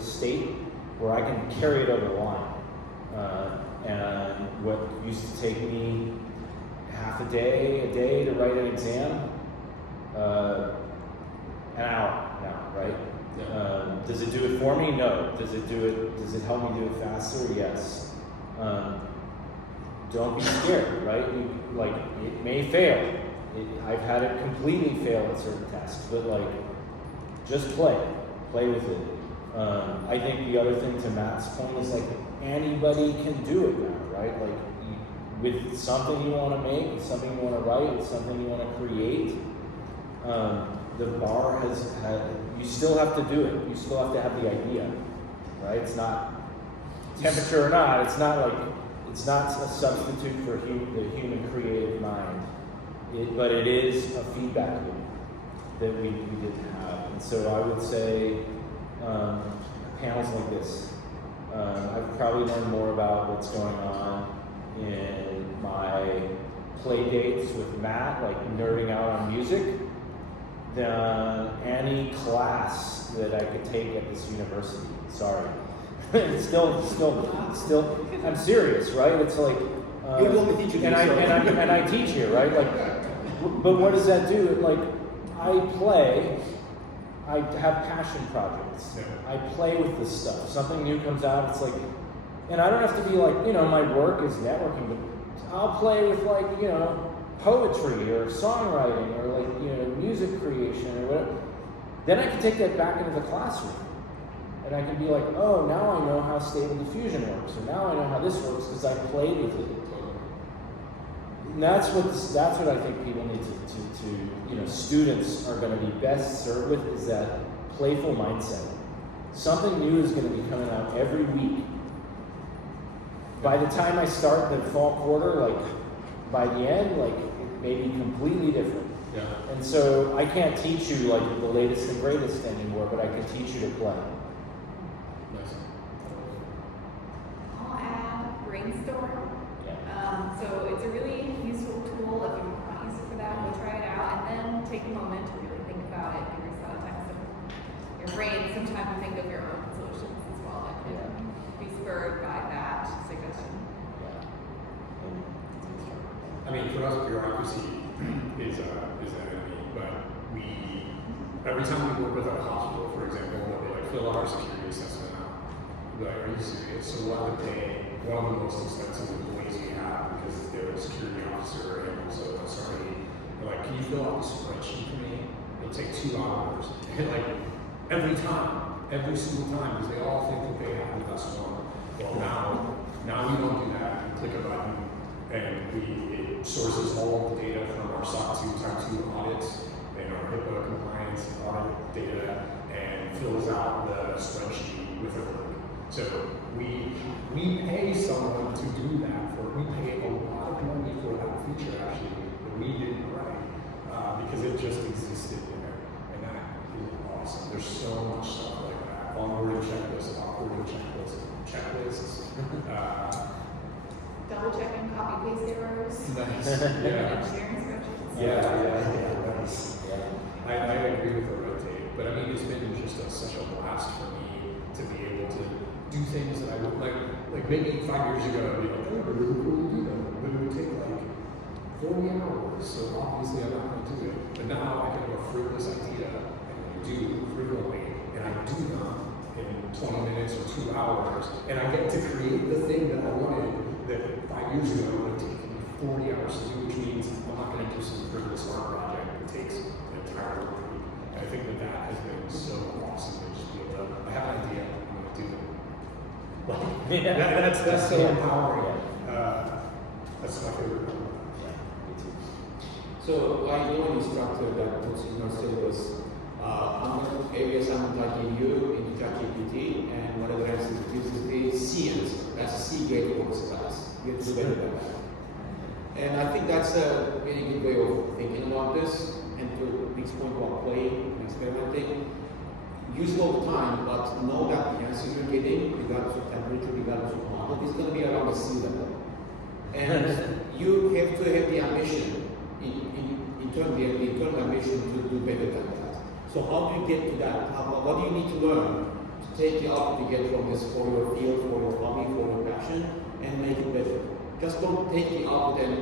state where I can carry it over the line. And what used to take me half a day to write an exam, an hour now, right? Yeah. Does it do it for me? No. Does it help me do it faster? Yes. Don't be scared, right? It may fail. I've had it completely fail at certain tasks, but just play with it. I think the other thing to Matt's point is anybody can do it now, right? With something you want to make, with something you want to write, with something you want to create, the bar you still have to do it. You still have to have the idea, right? It's not temperature or not. It's not a substitute for the human creative mind. But it is a feedback loop that we didn't have. And so I would say panels like this. I've probably learned more about what's going on in my play dates with Matt, nerding out on music, than any class that I could take at this university. Sorry. still, I'm serious, right? It's and I teach here, right? But what does that do? I play. I have passion projects. I play with this stuff. Something new comes out. It's and I don't have to be my work is networking, but I'll play with poetry or songwriting or music creation or whatever. Then I can take that back into the classroom. And I can be oh, now I know how Stable Diffusion works, or now I know how this works because I played with it. And that's what I think people need to students are going to be best served with is that playful mindset. Something new is going to be coming out every week. By the time I start the fall quarter, by the end, it may be completely different. Yeah. And so I can't teach you the latest and greatest anymore, but I can teach you to play. Nice. I'll add Brainstorm. Yeah. So it's a really useful tool. If you want to use it for that, go try it out, and then take a moment to really think about it. Give yourself time. So your brain, sometimes you think of your own solutions as well that can Yeah. be spurred by that suggestion. Yeah. And it's a start. I mean, for us, bureaucracy is an enemy, but every time we work with a hospital, for example, when they like fill out our security assessment out, like, are you serious? So we'll have to pay one of the most expensive employees we have because they're a security officer and also a SRE. They're like, can you fill out this spreadsheet for me? It'll take 2 hours. And like, every single time, because they all think that they have the best one. Well, now we don't do that. We click a button and it sources all of the data from our SOC 2 Type 2 audits and our HIPAA compliance audit data and fills out the spreadsheet with a link. So we pay someone to do that we pay a lot of money for that feature actually that we didn't write because it just existed there. And that is awesome. There's so much stuff like that. Onboarding checklists, offboarding checklists. Double checking copy paste errors. Nice. And Yeah. sharing spreadsheets. I agree with the red tape, but I mean, it's been just such a blast for me to be able to do things that I would like maybe 5 years ago, I'd be like, oh, we're really cool to do that, but it would take like 40 hours, so obviously I'm not going to do it. But now I can have a frivolous idea, and I do frequently, and I do them in 20 minutes or 2 hours, and I get to create the thing that I wanted that 5 years ago would have taken me 40 hours to do, which means I'm not going to do some frivolous art project that takes an entire week. I think that has been so awesome to just be able to, I have an idea, I'm going to do it. Like, that's so empowering. That's my favorite part. Yeah, me too. So I know an instructor that puts in our syllabus, areas I'm taking you into ChatGPT, and whatever else it uses the C answer. That's a C grade course class. You have to do better than that. And I think that's a really good way of thinking about this, and to Nick's point about playing and experimenting. Use it all the time, but know that the answer you're getting, regardless of temperature, regardless of model, is going to be around the sea level. And you have to have the ambition, the internal ambition to do better than that. So how do you get to that? What do you need to learn to take the output you get from this for your field, for your hobby, for your passion, and make it better? Just don't take the output and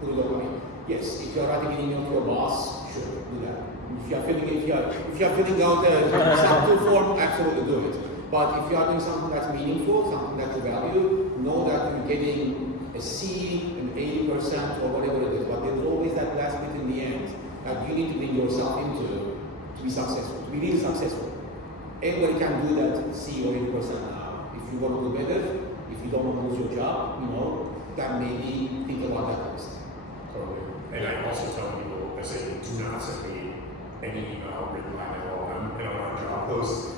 put it away. Yes, if you're writing an email to your boss, sure, do that. If you're filling out a SAP2 form, absolutely do it. But if you are doing something that's meaningful, something that you value, know that you're getting a C, an 80% or whatever it is. But there's always that last bit in the end that you need to bring yourself into to be successful, to be really successful. Everybody can do that C or 80% now. If you want to do better, if you don't want to lose your job, then maybe think about that next. Totally. And I also tell people, I say, do not send me any email written by an LLM, and on our job post,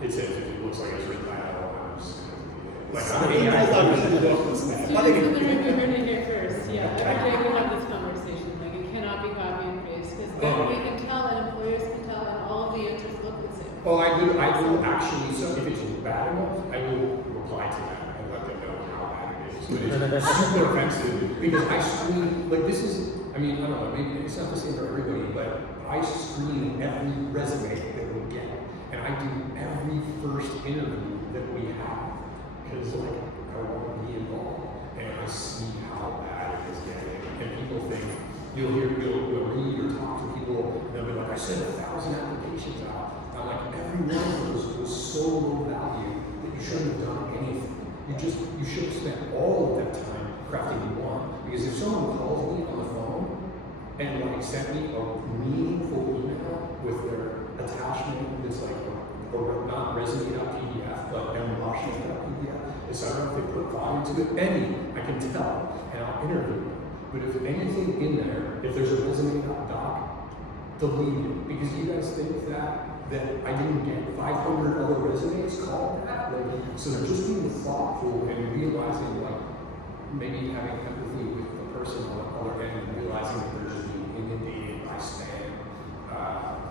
it says if it looks like it's written by an LLM, I'm just going to delete it. Like, I'm Students are the heard it here first, yeah. Every day we have this conversation, like it cannot be copy and paste, because then we can tell and employers can tell and all of the answers look the same. well, I will actually, so if it's bad enough, I will reply to that and let them know how bad it is. But it's super offensive because I screen, like this is, I mean, I don't know, maybe it's not the same for everybody, but I screen every resume that we get. And I do every first interview that we have. Because like, I want to be involved. And I see how bad it is getting. And people think, you'll read or talk to people, and they'll be like, I sent 1,000 applications out. I'm like, every one of those was so low value that you shouldn't have done anything. You should have spent all of that time crafting one. Because if someone calls me on the phone and like sent me a meaningful email with their attachment that's like not resume.pdf, but emotion.pdf, it's not if they put value to it, any, I can tell, and I'll interview them. But if anything in there, if there's a resume.doc, delete it. Because you guys think that I didn't get 500 other resumes called that? Like, so they're just being thoughtful and realizing, like, maybe having empathy with the person on the other end and realizing that they're just being inundated by spam.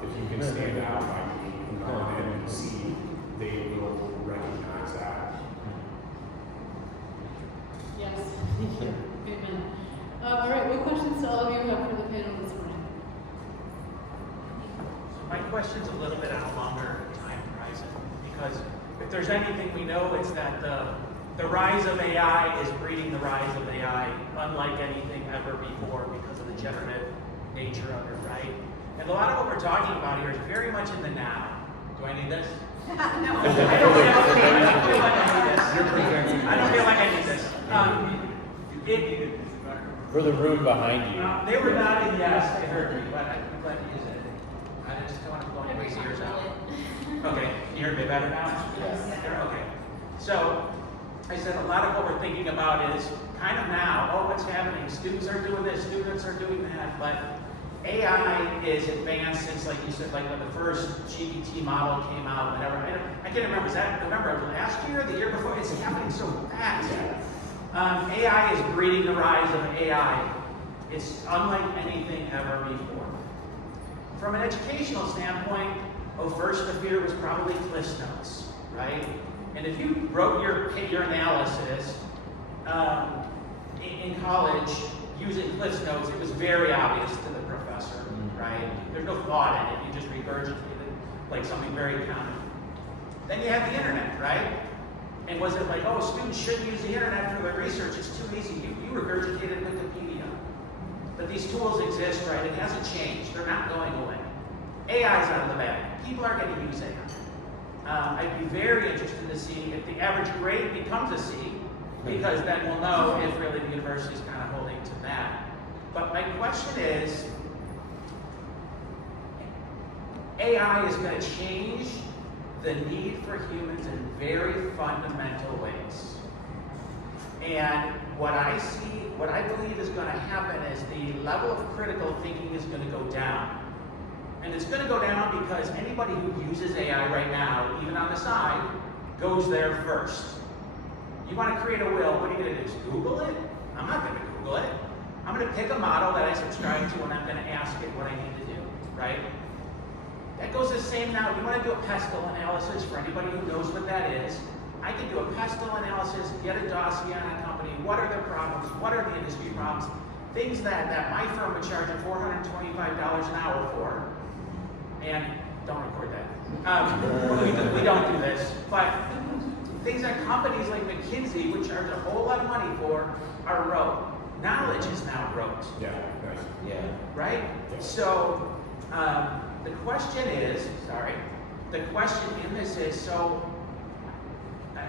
If you can stand out by being on NBC, they will recognize that. Yes, thank you, amen. All right, what questions do all of you have for the panel this morning? My question's a little bit on a longer time horizon because if there's anything we know, it's that the rise of AI is breeding the rise of AI, unlike anything ever before because of the generative nature of it, right? And a lot of what we're talking about here is very much in the now. Do I need this? No. I don't feel like I need this. You're presenting. I don't feel like I need this. For the room behind you. They were nodding yes, they heard me, but I'm glad to use it. I just don't want to blow anybody's ears out. Okay, you heard me better now? Yes. Okay. So, I said a lot of what we're thinking about is kind of now, oh, what's happening? Students are doing this, students are doing that, but AI is advanced since, like you said, like when the first GPT model came out, whatever. I can't remember, was that November of last year or the year before? It's happening so fast. AI is breeding the rise of AI. It's unlike anything ever before. From an educational standpoint, first the fear was probably CliffsNotes, right? And if you wrote your analysis in college using CliffsNotes, it was very obvious to the professor, right? There's no thought in it. You just regurgitated like something very common. Then you have the internet, right? And was it like, oh, students shouldn't use the internet for their research, it's too easy. You regurgitated Wikipedia. But these tools exist, right? It hasn't changed. They're not going away. AI's out of the bag. People are going to use AI. I'd be very interested to see if the average grade becomes a C, because then we'll know if really the university's kind of holding to that. But my question is, AI is going to change the need for humans in very fundamental ways. And what I believe is going to happen is the level of critical thinking is going to go down. And it's going to go down because anybody who uses AI right now, even on the side, goes there first. You want to create a will, what are you going to do? Just Google it? I'm not going to Google it. I'm going to pick a model that I subscribe to and I'm going to ask it what I need to do, right? That goes the same now. If you want to do a pestle analysis, for anybody who knows what that is, I can do a pestle analysis, get a dossier on a company, what are their problems, what are the industry problems, things that my firm would charge $425 an hour for, and don't record that. We don't do this, but things that companies like McKinsey would charge a whole lot of money for are rote. Knowledge is now rote. Yeah, nice. Yeah. Right? So, the question in this is, so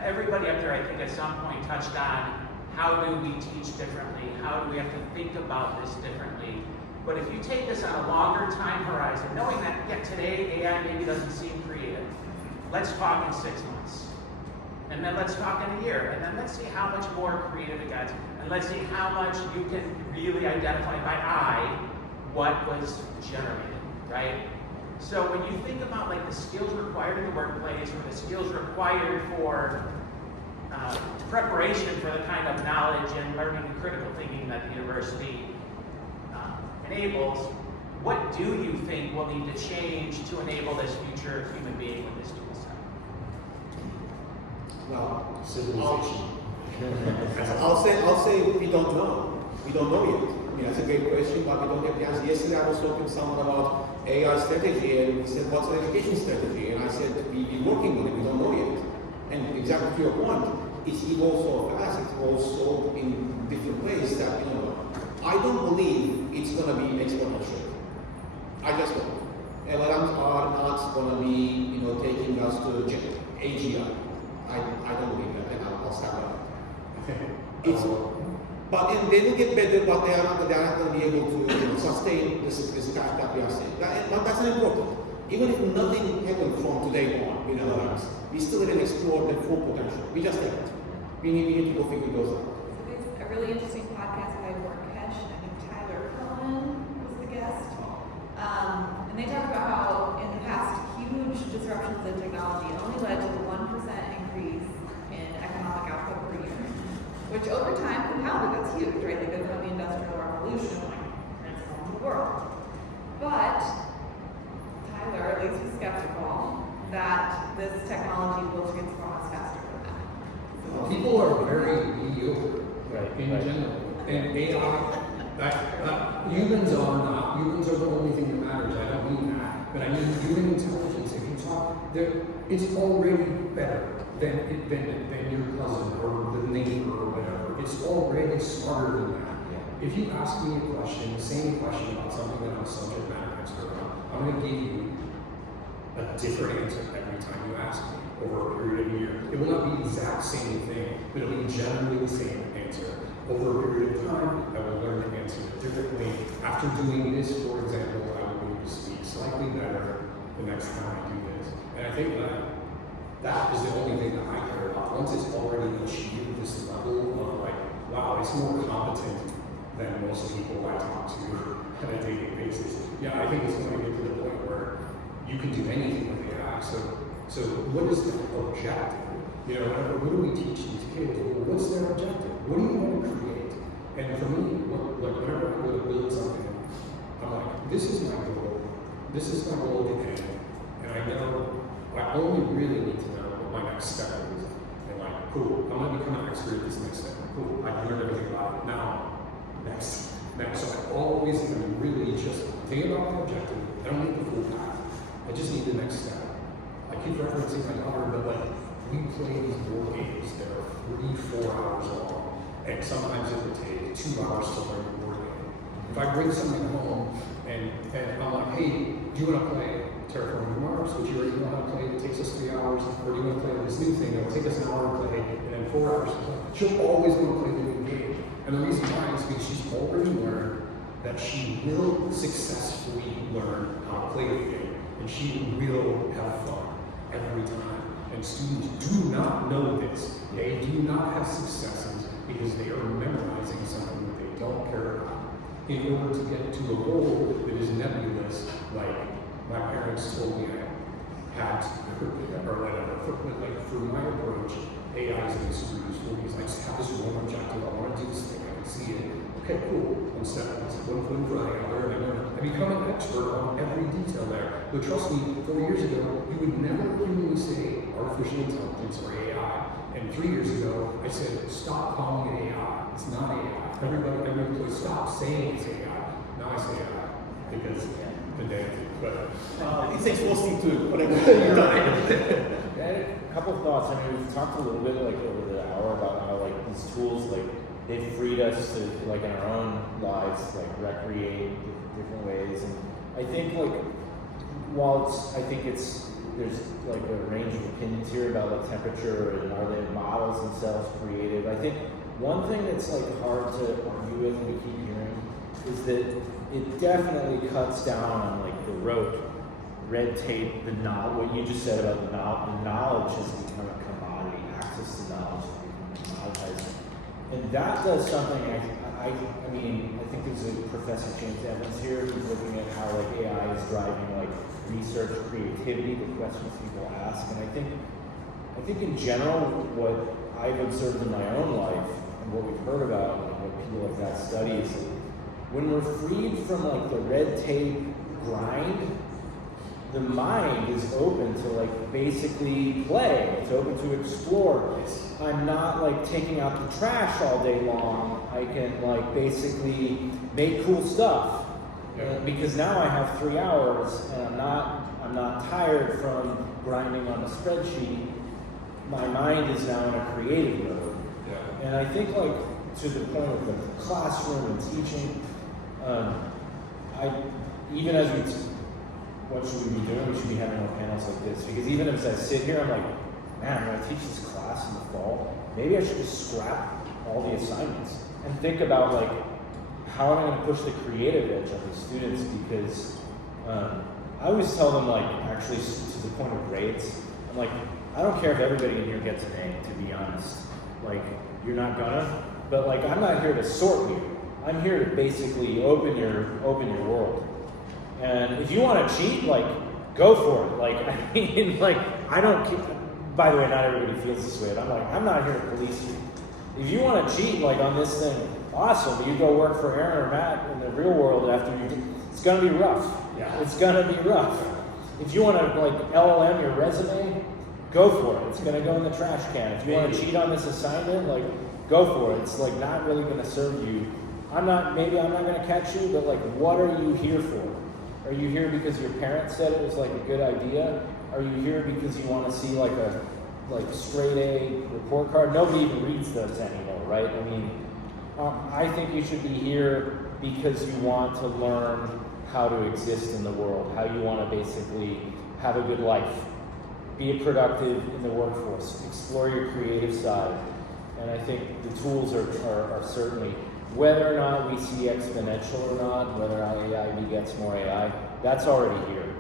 everybody up there I think at some point touched on how do we teach differently? How do we have to think about this differently? But if you take this on a longer time horizon, knowing that, yeah, today AI maybe doesn't seem creative, let's talk in 6 months. And then let's talk in a year. And then let's see how much more creative it gets. And let's see how much you can really identify by eye what was generated, right? So when you think about like the skills required in the workplace or the skills required for preparation for the kind of knowledge and learning and critical thinking that the university enables, what do you think will need to change to enable this future human being with this tool set? Well, Civilization. I'll say we don't know. We don't know yet. I mean, that's a great question, but we don't have the answer. Yesterday I was talking to someone about AI strategy, and he said, what's an education strategy? And I said, we're working on it, we don't know yet. And exactly to your point, it's evolved so fast, it evolves so in different ways that, I don't believe it's going to be exponential. I just don't. LLMs are not going to be, taking us to AGI. I don't believe that, and I'll stop that. But they will get better, but they are not going to be able to sustain this path that we are seeing. But that's important. Even if nothing happens from today on with LLMs, we still didn't explore their full potential. We just haven't. We need to go figure those out. So there's a really interesting podcast by Warkesh, I think Tyler Cohen was the guest. And they talk about how in the past, huge disruptions in technology only led to the 1% increase in economic output per year, which over time compounded. That's huge, right? Like that's when the Industrial Revolution transformed the world. But Tyler, at least, was skeptical that this technology will transform us faster than that. People are very mediocre in Right. general. And AI, humans are not. Humans are the only thing that matters. I don't mean that. But I mean human intelligence. If you talk, it's already better than your cousin or the neighbor or whatever. It's already smarter than that. If you ask me a question, the same question about something that I'm a subject matter expert on, I'm going to give you a different answer every time you ask me over a period of a year. It will not be the exact same thing, but it'll be generally the same answer. Over a period of time, I will learn to answer it differently. After doing this, for example, I will be able to speak slightly better the next time I do this. And I think that is the only thing that I care about. Once it's already achieved this level of like, wow, it's more competent than most people I talk to on a daily basis. Yeah, I think it's going to get to the point where you can do anything with AI. So what is the objective? You know, what do we teach these kids? Well, what's their objective? What do you want to create? And for me, whenever I go to build something, I'm like, this is my goal. This is my goal at the end. And I know I only really need to know what my next step is. And like, cool, I'm going to become an expert at this next step. Cool, I learned everything about it. Now, next. So I always am really just thinking about my objective. I don't need the full path. I just need the next step. I keep referencing my daughter, but like we play these board games that are 3-4 hours long, and sometimes it would take 2 hours to learn the board game. If I bring something home and I'm like, hey, do you want to play Terraforming Mars, which you already know how to play? It takes us 3 hours, or do you want to play this new thing? It'll take us an hour to play, and then 4 hours to play. She'll always want to play the new game. And the reason why is because she's already learned that she will successfully learn how to play the game, and she will have fun every time. And students do not know this. They do not have successes because they are memorizing something that they don't care about in order to get to a goal that is nebulous, like my parents told me I had to, or whatever. But like for my approach, AI is going to be super useful because I just have this one objective. I want to do this thing. I can see it. Okay, cool. One step, one foot in front of the other, and I become an expert on every detail there. But trust me, 4 years ago, you would never hear me say artificial intelligence or AI. And 3 years ago, I said, stop calling it AI. It's not AI. Everybody, stop saying it's AI. Now I say AI because the damn thing. But It's exposing to whatever. I had a couple of thoughts. I mean, we've talked a little bit like over the hour about how like these tools like they've freed us to like in our own lives like recreate different ways. And I think like while there's like a range of opinions here about like temperature and are the models themselves creative. I think one thing that's like hard to argue with and we keep hearing is that it definitely cuts down on like the rote red tape, the knowledge, what you just said about the knowledge has become a commodity, access to knowledge has become commoditized. And that does something, I mean, I think there's a Professor James Evans here who's looking at how like AI is driving like research, creativity, the questions people ask. And I think in general, what I've observed in my own life and what we've heard about and what people like that study is that when we're freed from like the red tape grind, the mind is open to like basically play. It's open to explore. I'm not like taking out the trash all day long. I can like basically make cool stuff. Because now I have 3 hours and I'm not tired from grinding on a spreadsheet. My mind is now in a creative mode. yeah. And I think like to the point of the classroom and teaching, what should we be doing? We should be having more panels like this. Because even as I sit here, I'm like, man, when I teach this class in the fall, maybe I should just scrap all the assignments and think about like, how am I going to push the creative edge of the students? Because I always tell them like, actually to the point of grades, I'm like, I don't care if everybody in here gets an A, to be honest. Like, you're not gonna, but like, I'm not here to sort you. I'm here to basically open your world. And if you want to cheat, like, go for it. Like, I mean, like, I don't, by the way, not everybody feels this way, but I'm like, I'm not here to police you. If you want to cheat, like, on this thing, awesome. You go work for Aaron or Matt in the real world after you do, it's going to be rough. Yeah. It's going to be rough. If you want to, like, LLM your resume, go for it. It's going to go in the trash can. If you want to cheat on this assignment, like, go for it. It's, like, not really going to serve you. Maybe I'm not going to catch you, but, like, what are you here for? Are you here because your parents said it was, like, a good idea? Are you here because you want to see, like, a like straight A report card. Nobody even reads those anymore, right? I mean, I think you should be here because you want to learn how to exist in the world, how you want to basically have a good life, be productive in the workforce, explore your creative side. And I think the tools are certainly, whether or not we see exponential or not, whether or not AI begets more AI, that's already here.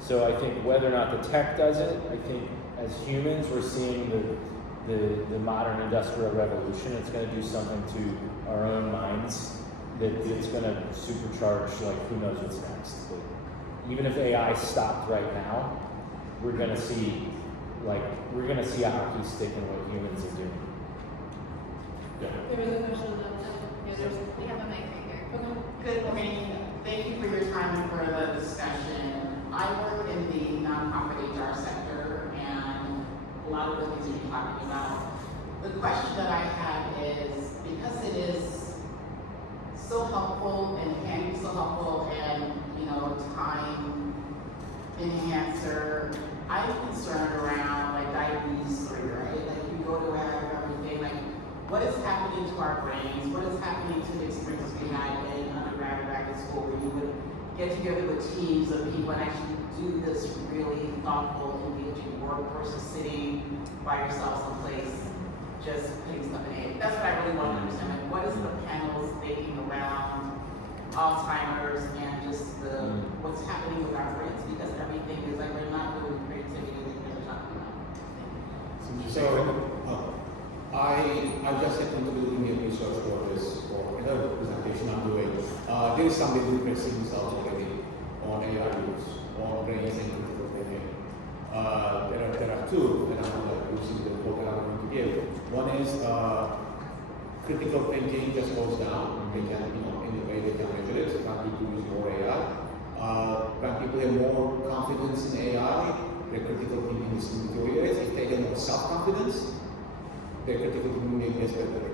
So I think whether or not the tech does it, I think as humans we're seeing the modern industrial revolution. It's going to do something to our own minds that it's going to supercharge, like, who knows what's next. But even if AI stopped right now, we're going to see a hockey stick in what humans are doing. There was a question on that. Yeah, there's. We have a mic right here. Okay. Good morning. Thank you for your time and for the discussion. I work in the nonprofit HR sector, and a lot of the things that you're talking about. The question that I have is, because it is so helpful and can be so helpful and, time enhancer, I'm concerned around like diabetes 3, right? Like you go to have everything, like what is happening to our brains? What is happening to the experiences we had in undergrad and graduate school where you would get together with teams of people and actually do this really thoughtful, engaging work versus sitting by yourself someplace just putting stuff in. That's what I really want to understand. Like, what is the panels thinking around Alzheimer's and just what's happening with our brains? Because everything is like we're not doing creativity that you're talking about. So, I just happened to be doing a research for another presentation I'm doing. There is some little pressing results already on AI use, on brains and critical thinking. There are two that I'm using the quote that I'm going to give. One is critical thinking just goes down. They can, in the way they can measure it. When people use more AI, when people have more confidence in AI, their critical thinking is deteriorates. If they get more self-confidence, their critical thinking gets better.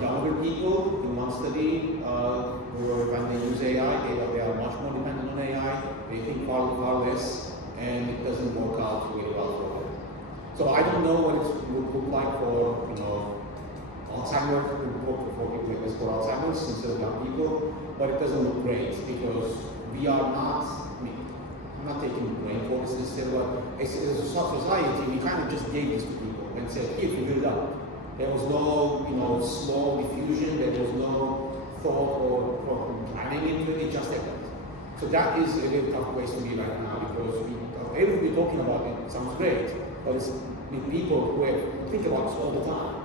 Younger people, in one study, when they use AI, they are much more dependent on AI. They think far less, and it doesn't work out really well for them. So I don't know what it would look like for Alzheimer's, for people with this for Alzheimer's instead of young people, but it doesn't look great because we are not. I'm not taking blame for this necessarily, but as a society, we kind of just gave this to people and said, here, figure it out. There was no, slow diffusion, there was no thought or planning into it, just happened. So that is a very tough place to be right now because everybody talking about it sounds great, but it's with people who think about this all the time.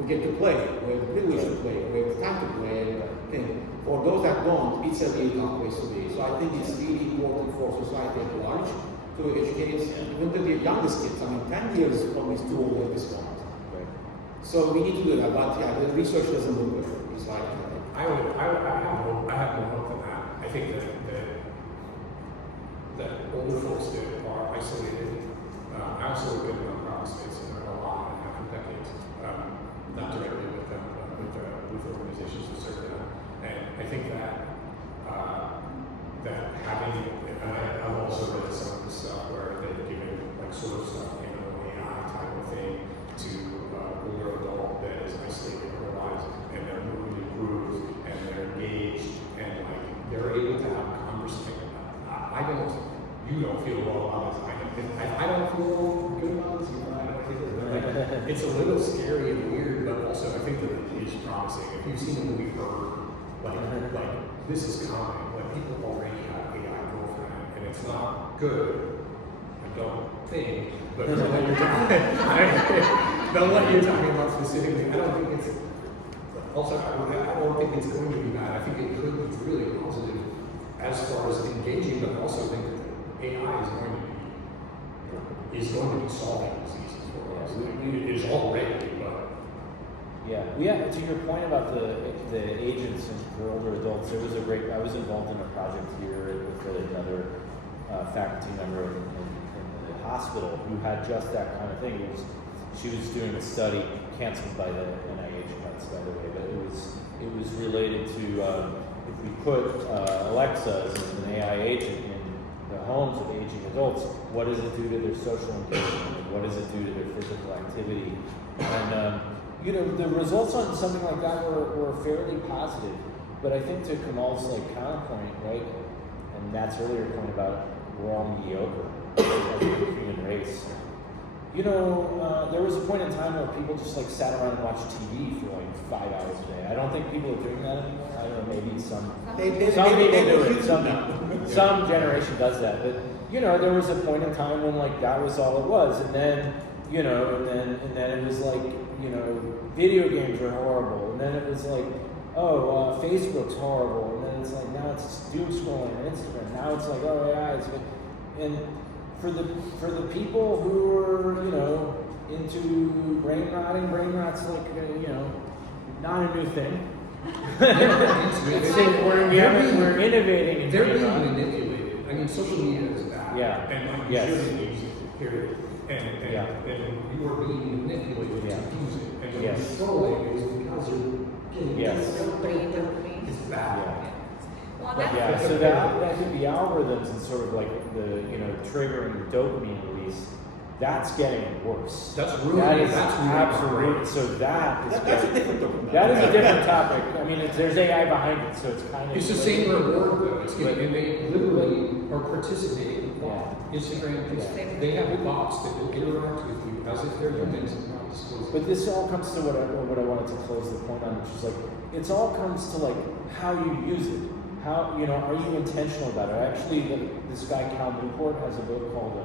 We get to play, we have the privilege to play, we have the time to play, and think. For those that don't, it's a really tough place to be. So I think it's really important for society at large to educate even the youngest kids. 10 years from is too old at this point. Right. So we need to do that, but yeah, the research doesn't look good. It's like I have no hope in that. I think that older folks that are isolated. I also work in the nonprofit space a lot and half a decade, not directly with them, but with organizations that serve them. And I think that having, and I've also read some of the stuff where they've given like sort of stuff, AI type of thing to older adult that is isolated in their lives, and they're moving in groups, and they're engaged, and like they're able to have a conversation. You don't feel well about this. I don't feel good about this. Like, it's a little scary and weird, but also I think that it is promising. If you've seen the movie Her, like this is coming. Like people already have AI girlfriend, and it's not good. I don't think, but from what you're talking about specifically, I don't think it's. Also, I don't think it's going to be bad. I think it could be really positive as far as engaging, but also think that AI is going to be solving diseases for us. It is already, but. Yeah. To your point about the agents and for older adults, I was involved in a project here with another faculty member in the hospital who had just that kind of thing. She was doing a study canceled by the NIH cuts, by the way, but it was related to if we put Alexa as an AI agent the homes of aging adults, what does it do to their social engagement? What does it do to their physical activity? And you know, the results on something like that were fairly positive. But I think to Kamal's like counterpoint, right, and Matt's earlier point about we're all mediocre as a human race. You know, there was a point in time where people just like sat around and watched TV for like 5 hours a day. I don't think people are doing that anymore. I don't know, maybe some people do it. Some generation does that. But you know, there was a point in time when like that was all it was, and then you know, and then it was like, you know, video games are horrible, and then it was like, oh, Facebook's horrible, and then it's like now it's doom scrolling on Instagram. Now it's like, oh yeah, it's good. And for the people who are, you know, into brain rot's like, you know, not a new thing. We're innovating in They're brain being rot. manipulated. I mean, social media is bad. Yeah. And Yes. you shouldn't use it, period. And Yeah. and you are being manipulated Yeah. to use it. And Yes. the controlling is because you're getting Yes. Brain dopamine. It's bad. Yeah. Well, But that's yeah, so that could be algorithms and sort of like the, you know, triggering dopamine release. That's getting worse. That's ruining. That is that's ruining absolutely, our brains. so that is. That's a different topic. That is a different topic. I mean, there's AI behind it, so it's kind of. It's the same reward though. It's getting, and they literally are participating. Yeah. Instagram, Yeah. they have bots that will interact with you as if they're humans and not disclosing. But this all comes to what I wanted to close the point on, which is like, it's all comes to like how you use it. How, you know, are you intentional about it? Actually, this guy, Cal Newport, has a book called,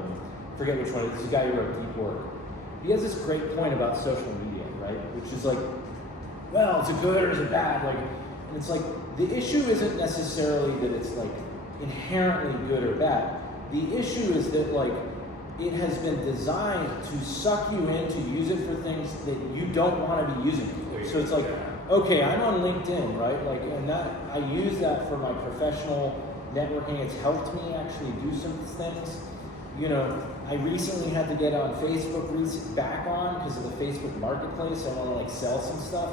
forget which one, it's the guy who wrote Deep Work. He has this great point about social media, right? Which is like, well, is it good or is it bad? Like, and it's like, the issue isn't necessarily that it's like inherently good or bad. The issue is that like, it has been designed to suck you in to use it for things that you don't want to be using it for. So it's like, okay, I'm on LinkedIn, right? Like, and that I use that for my professional networking. It's helped me actually do some things. You know, I recently had to get on Facebook back on because of the Facebook Marketplace. I want to like sell some stuff.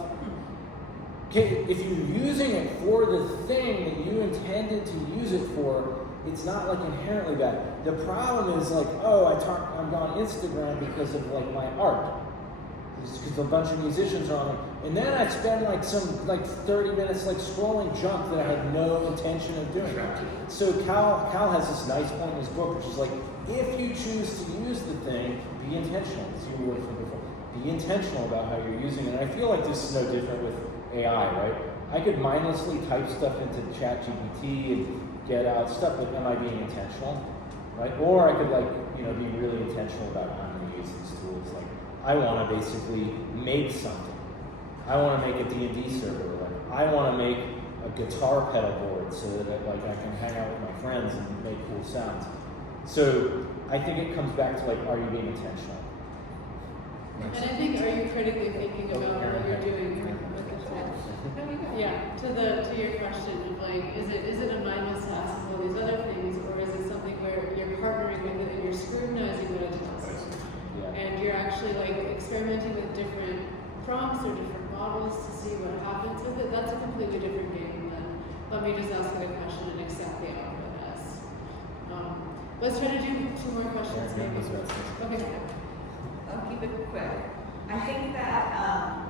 Okay, if you're using it for the thing that you intended to use it for, it's not like inherently bad. The problem is like, oh, I'm on Instagram because of like my art. Because a bunch of musicians are on it. And then I spend like 30 minutes like scrolling junk that I had no intention of doing. So Cal has this nice point in his book, which is like, if you choose to use the thing, be intentional. As you were from before. Be intentional about how you're using it. And I feel like this is no different with AI, right? I could mindlessly type stuff into ChatGPT and get out stuff, but am I being intentional? Right? Or I could like, you know, be really intentional about how I'm going to use these tools. Like, I want to basically make something. I want to make a D&D server. Like, I want to make a guitar pedal board so that like I can hang out with my friends and make cool sounds. So I think it comes back to like, are you being intentional? And I think, are you critically thinking about what you're doing with the yeah, to your question of like, is it a mindless task of all these other things, or is it something where you're partnering with it and you're scrutinizing what it does? Yeah. And you're actually like experimenting with different prompts or different models to see what happens with it. That's a completely different game than let me just ask it a question and accept the output as. Let's try to do 2 more questions Yeah, maybe. let's go. Okay. I'll keep it quick. I think that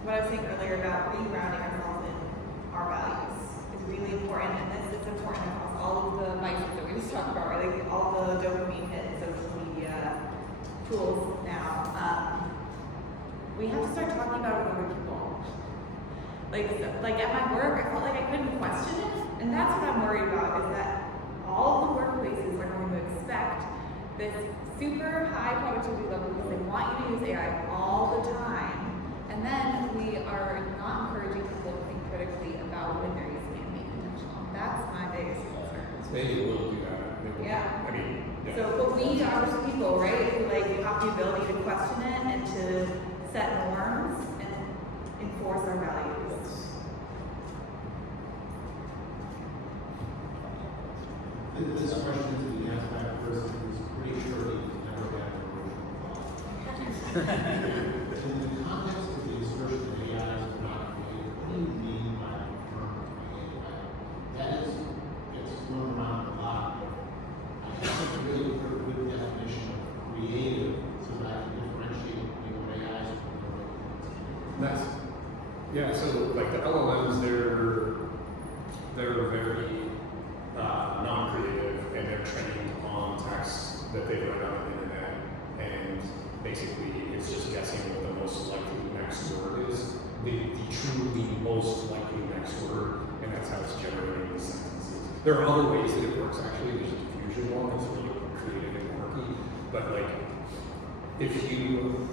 what I was saying earlier about regrounding ourselves in our values is really important, and this is important across all of the vices that we just talked about, right? Like all the dopamine hit social media tools now. We have to start talking about it with other people. Like at my work, I felt like I couldn't question it, and that's what I'm worried about. Is that all the workplaces are going to expect this super high productivity level because they want you to use AI all the time. And then we are not encouraging people to think critically about when they're using it and being intentional. That's my biggest concern. Maybe we'll do that. Maybe we'll- Yeah. I mean, yeah. So, but we are those people, right? Who like have the ability to question it and to set norms and enforce our values. This question to be asked by a person who's pretty sure he's never had an original thought. In the context of the assertion that AI is not creative, what do you mean by the term creative? That is, it's thrown around a lot. like the LLMs, they're very non-creative, and they're trained on text that they write on the internet, and basically it's just guessing what the most likely next word is, the truly most likely next word, and that's how it's generating the sentences. There are other ways that it works actually. There's a diffusion one that's really creative and quirky, but like if you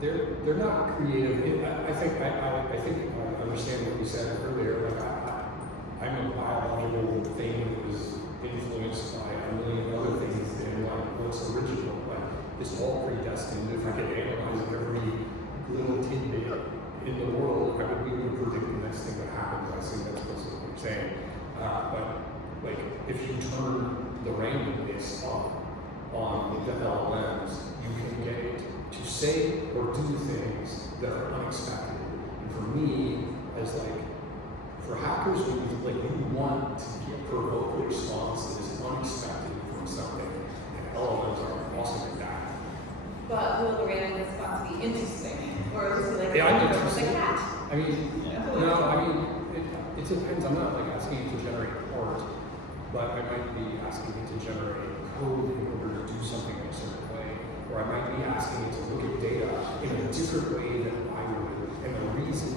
they're not creative. I think I understand what you said earlier. Like I'm a biological thing that was influenced by a million other things, and like what's original. Like it's all predestined. If I could analyze every little tidbit in the world, I would be able to predict the next thing that happens. I think that's what you're saying. But like if you turn the randomness up on the LLMs, you can get it to say or do things that are unexpected. And for me, as like, for hackers, you want to provoke a response that is unexpected from something, and LLMs are awesome at that. But will the random response be interesting? Or just like, Yeah, I'm like interested. a cat? I mean, no, I mean, it depends. I'm not like asking it to generate art, but I might be asking it to generate code in order to do something in a certain way. Or I might be asking it to look at data in a different way than I would. And the reason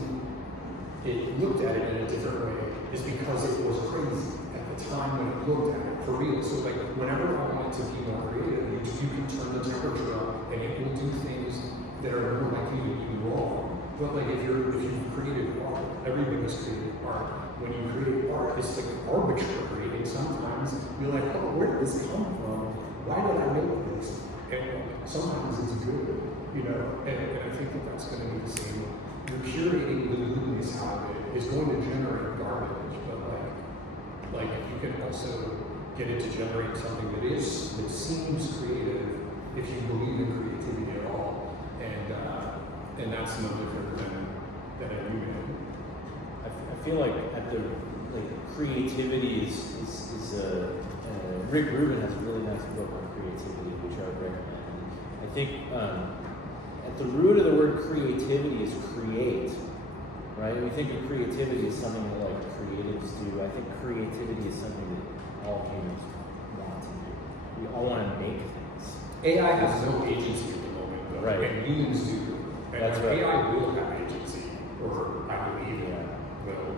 it looked at it in a different way is because it was crazy at the time when it looked at it, for real. So like, whenever I want it to be more creative, you can turn the temperature up and it will do things that are more likely to be wrong. But like, if you've created art, everybody has created art. When you create art, it's like arbitrary, and sometimes you're like, oh, where did this come from? Why did I make this? And sometimes it's good, you know, and I think that's going to be the same. You're curating the goodness out of it is going to generate garbage, but like you can also get it to generate something that seems creative if you believe in creativity at all, and that's no different than a human. I feel like at the creativity is Rick Rubin has a really nice book on creativity, which I would recommend. I think at the root of the word creativity is create, right? We think of creativity as something that like creatives do. I think creativity is something that all humans want to do. We all want to make things. AI has no agency at the moment, though, Right. and humans do. And That's right. AI will have agency, or I believe it will,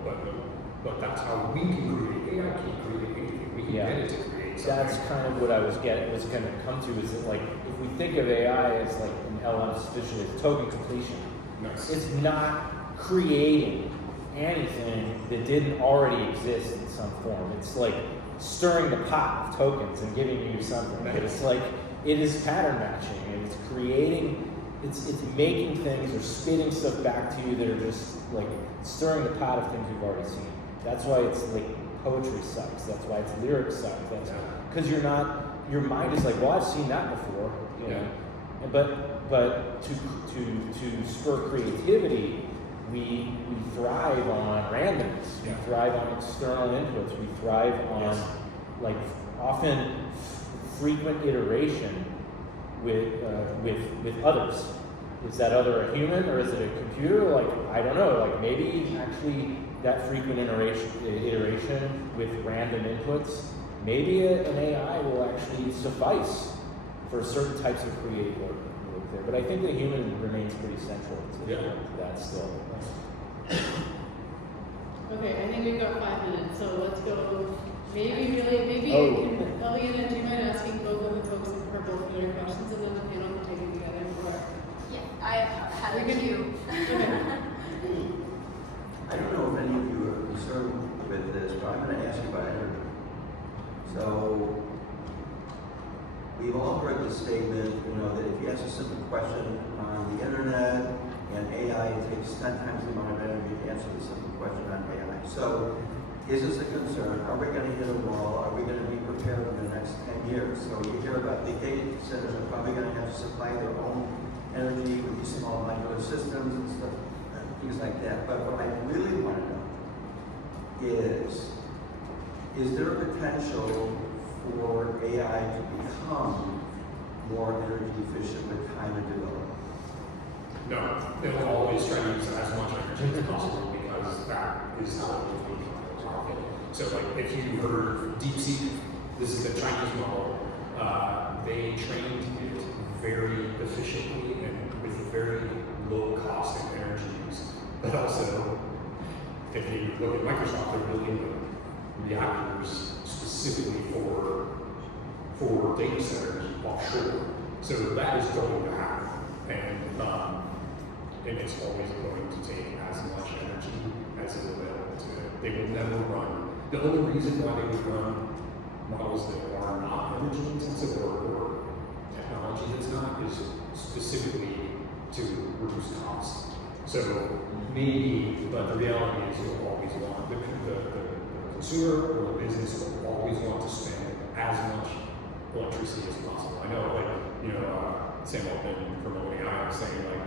but that's how we can create. AI can't create anything. We can Yeah. get it to create something. That's kind of what I was going to come to, is that like, if we think of AI as like an LM especially as token completion, Nice. it's not creating anything that didn't already exist in some form. It's like stirring the pot of tokens and giving you something. But it's like, it is pattern matching, and it's creating, it's making things or spitting stuff back to you that are just like stirring the pot of things you've already seen. That's why it's like poetry sucks. That's why it's lyrics suck. That's because your mind is like, well, I've seen that before, you know. But to spur creativity, we thrive on randomness. We thrive on external inputs. We thrive on like often frequent iteration with others. Is that other a human, or is it a computer? Like, I don't know. Like, maybe actually that frequent iteration with random inputs, maybe an AI will actually suffice for certain types of creative work there. But I think the human remains pretty central to that still. Okay, I think we've got 5 minutes, so let's go. Maybe Elliot and do you mind asking both of the folks for both of their questions, and then the panel can take it together? Or Yeah, I had we a can few. I don't know if any of you are concerned with this, but I'm going to ask you about energy. So, we've all heard the statement, that if you ask a simple question on the internet and AI, it takes 10 times the amount of energy to answer the simple question on AI. So, is this a concern? Are we going to hit a wall? Are we going to be prepared in the next 10 years? So, you hear about big data centers are probably going to have to supply their own energy with these small modular systems and stuff. Things like that. But what I really want to know is there a potential for AI to become more energy efficient with time and development? No, they'll always try to use as much energy as possible because that is how it will be powerful. So like if you heard DeepSeek, this is the Chinese model, they trained it very efficiently and with very low cost of energy use. But also, if you look at Microsoft, they're building the reactors specifically for data centers offshore. So that is going to happen. And it's always going to take as much energy as is available to it. They will never run. The only reason why they would run models that are not energy intensive or technology that's not is specifically to reduce costs. So maybe, but the reality is you'll always want, the consumer or the business will always want to spend as much electricity as possible. I know, like, Sam Altman from OpenAI was saying, like,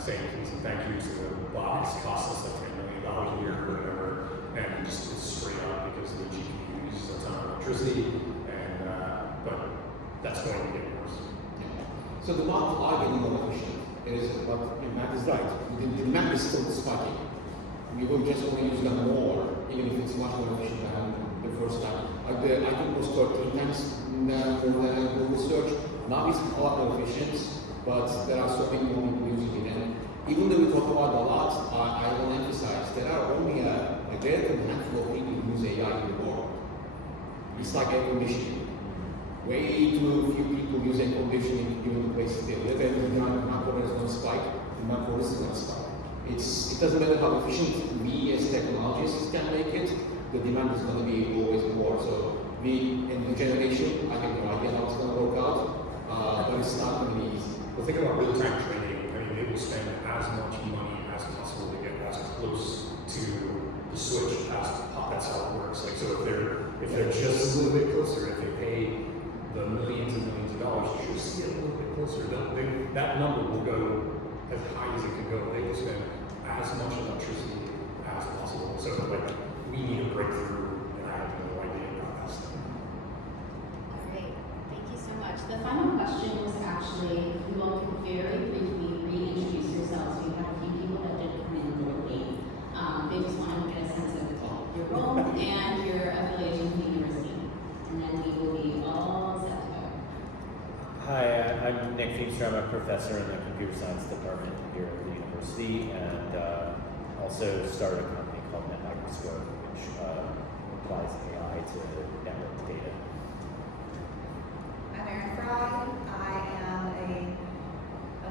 saying please and thank you to the bots cost us like $10 million a year or whatever, and just it's straight up because the GPU uses a ton of electricity, and but that's going to get worse. So the models are getting more efficient. But Matt is right. The demand is still spiking. We will just only use them more, even if it's much more efficient than the first time. I think it was 13 times more than Google search. Now it's a lot more efficient, but there are so many more people using it. And even though we talk about a lot, I will emphasize there are only a relative handful of people who use AI in the world. It's like air conditioning. Way too few people use air conditioning given the place they live in. Vancouver is going to spike, and Vancouver is going to spike. It doesn't matter how efficient we as technologists can make it, the demand is going to be always more. So we, in the generation, I have no idea how it's going to work out, but it's not going to be easy. Well, think about real-time trading. I mean, they will spend as much money as possible to get as close to the switch as possible. That's how it works. Like, so if they're just a little bit closer, if they pay the millions and millions of dollars to just get a little bit closer, that number will go as high as it can go. They will spend as much electricity as possible. So, like, we need a breakthrough, and I have no idea about that stuff. Great, thank you so much. The final question was actually, you all can very briefly reintroduce yourselves. We have a few people that did come in a little late. They just wanted to get a sense of your role and your affiliation with the university. And then we will be all set to go. Hi, I'm Nick Feenstra. I'm a professor in the computer science department here at the university, and also started a company called NetMicroscope, which applies AI to network data. I'm Erin Fry. I am an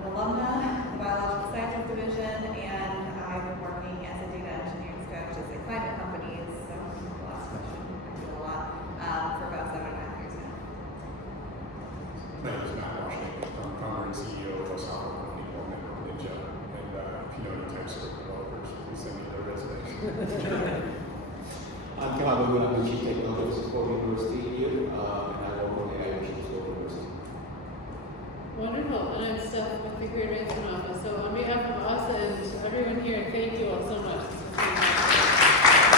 alumna of the Biological Sciences Division, and I've been working as a data engineering coach at climate companies, so the last question, I do a lot, for about 7.5 years now. My name is Matt Washington. I'm founder and CEO of a software company called Network Ninja. And if you know any TypeScript developers, please send me their resumes. I'm Kevin Wood. I'm the Chief Technology Officer for the university here, and I work on AI missions for the university. Wonderful, and I'm Steph with the Career Advancement Office. So on behalf of us and everyone here, thank you all so much.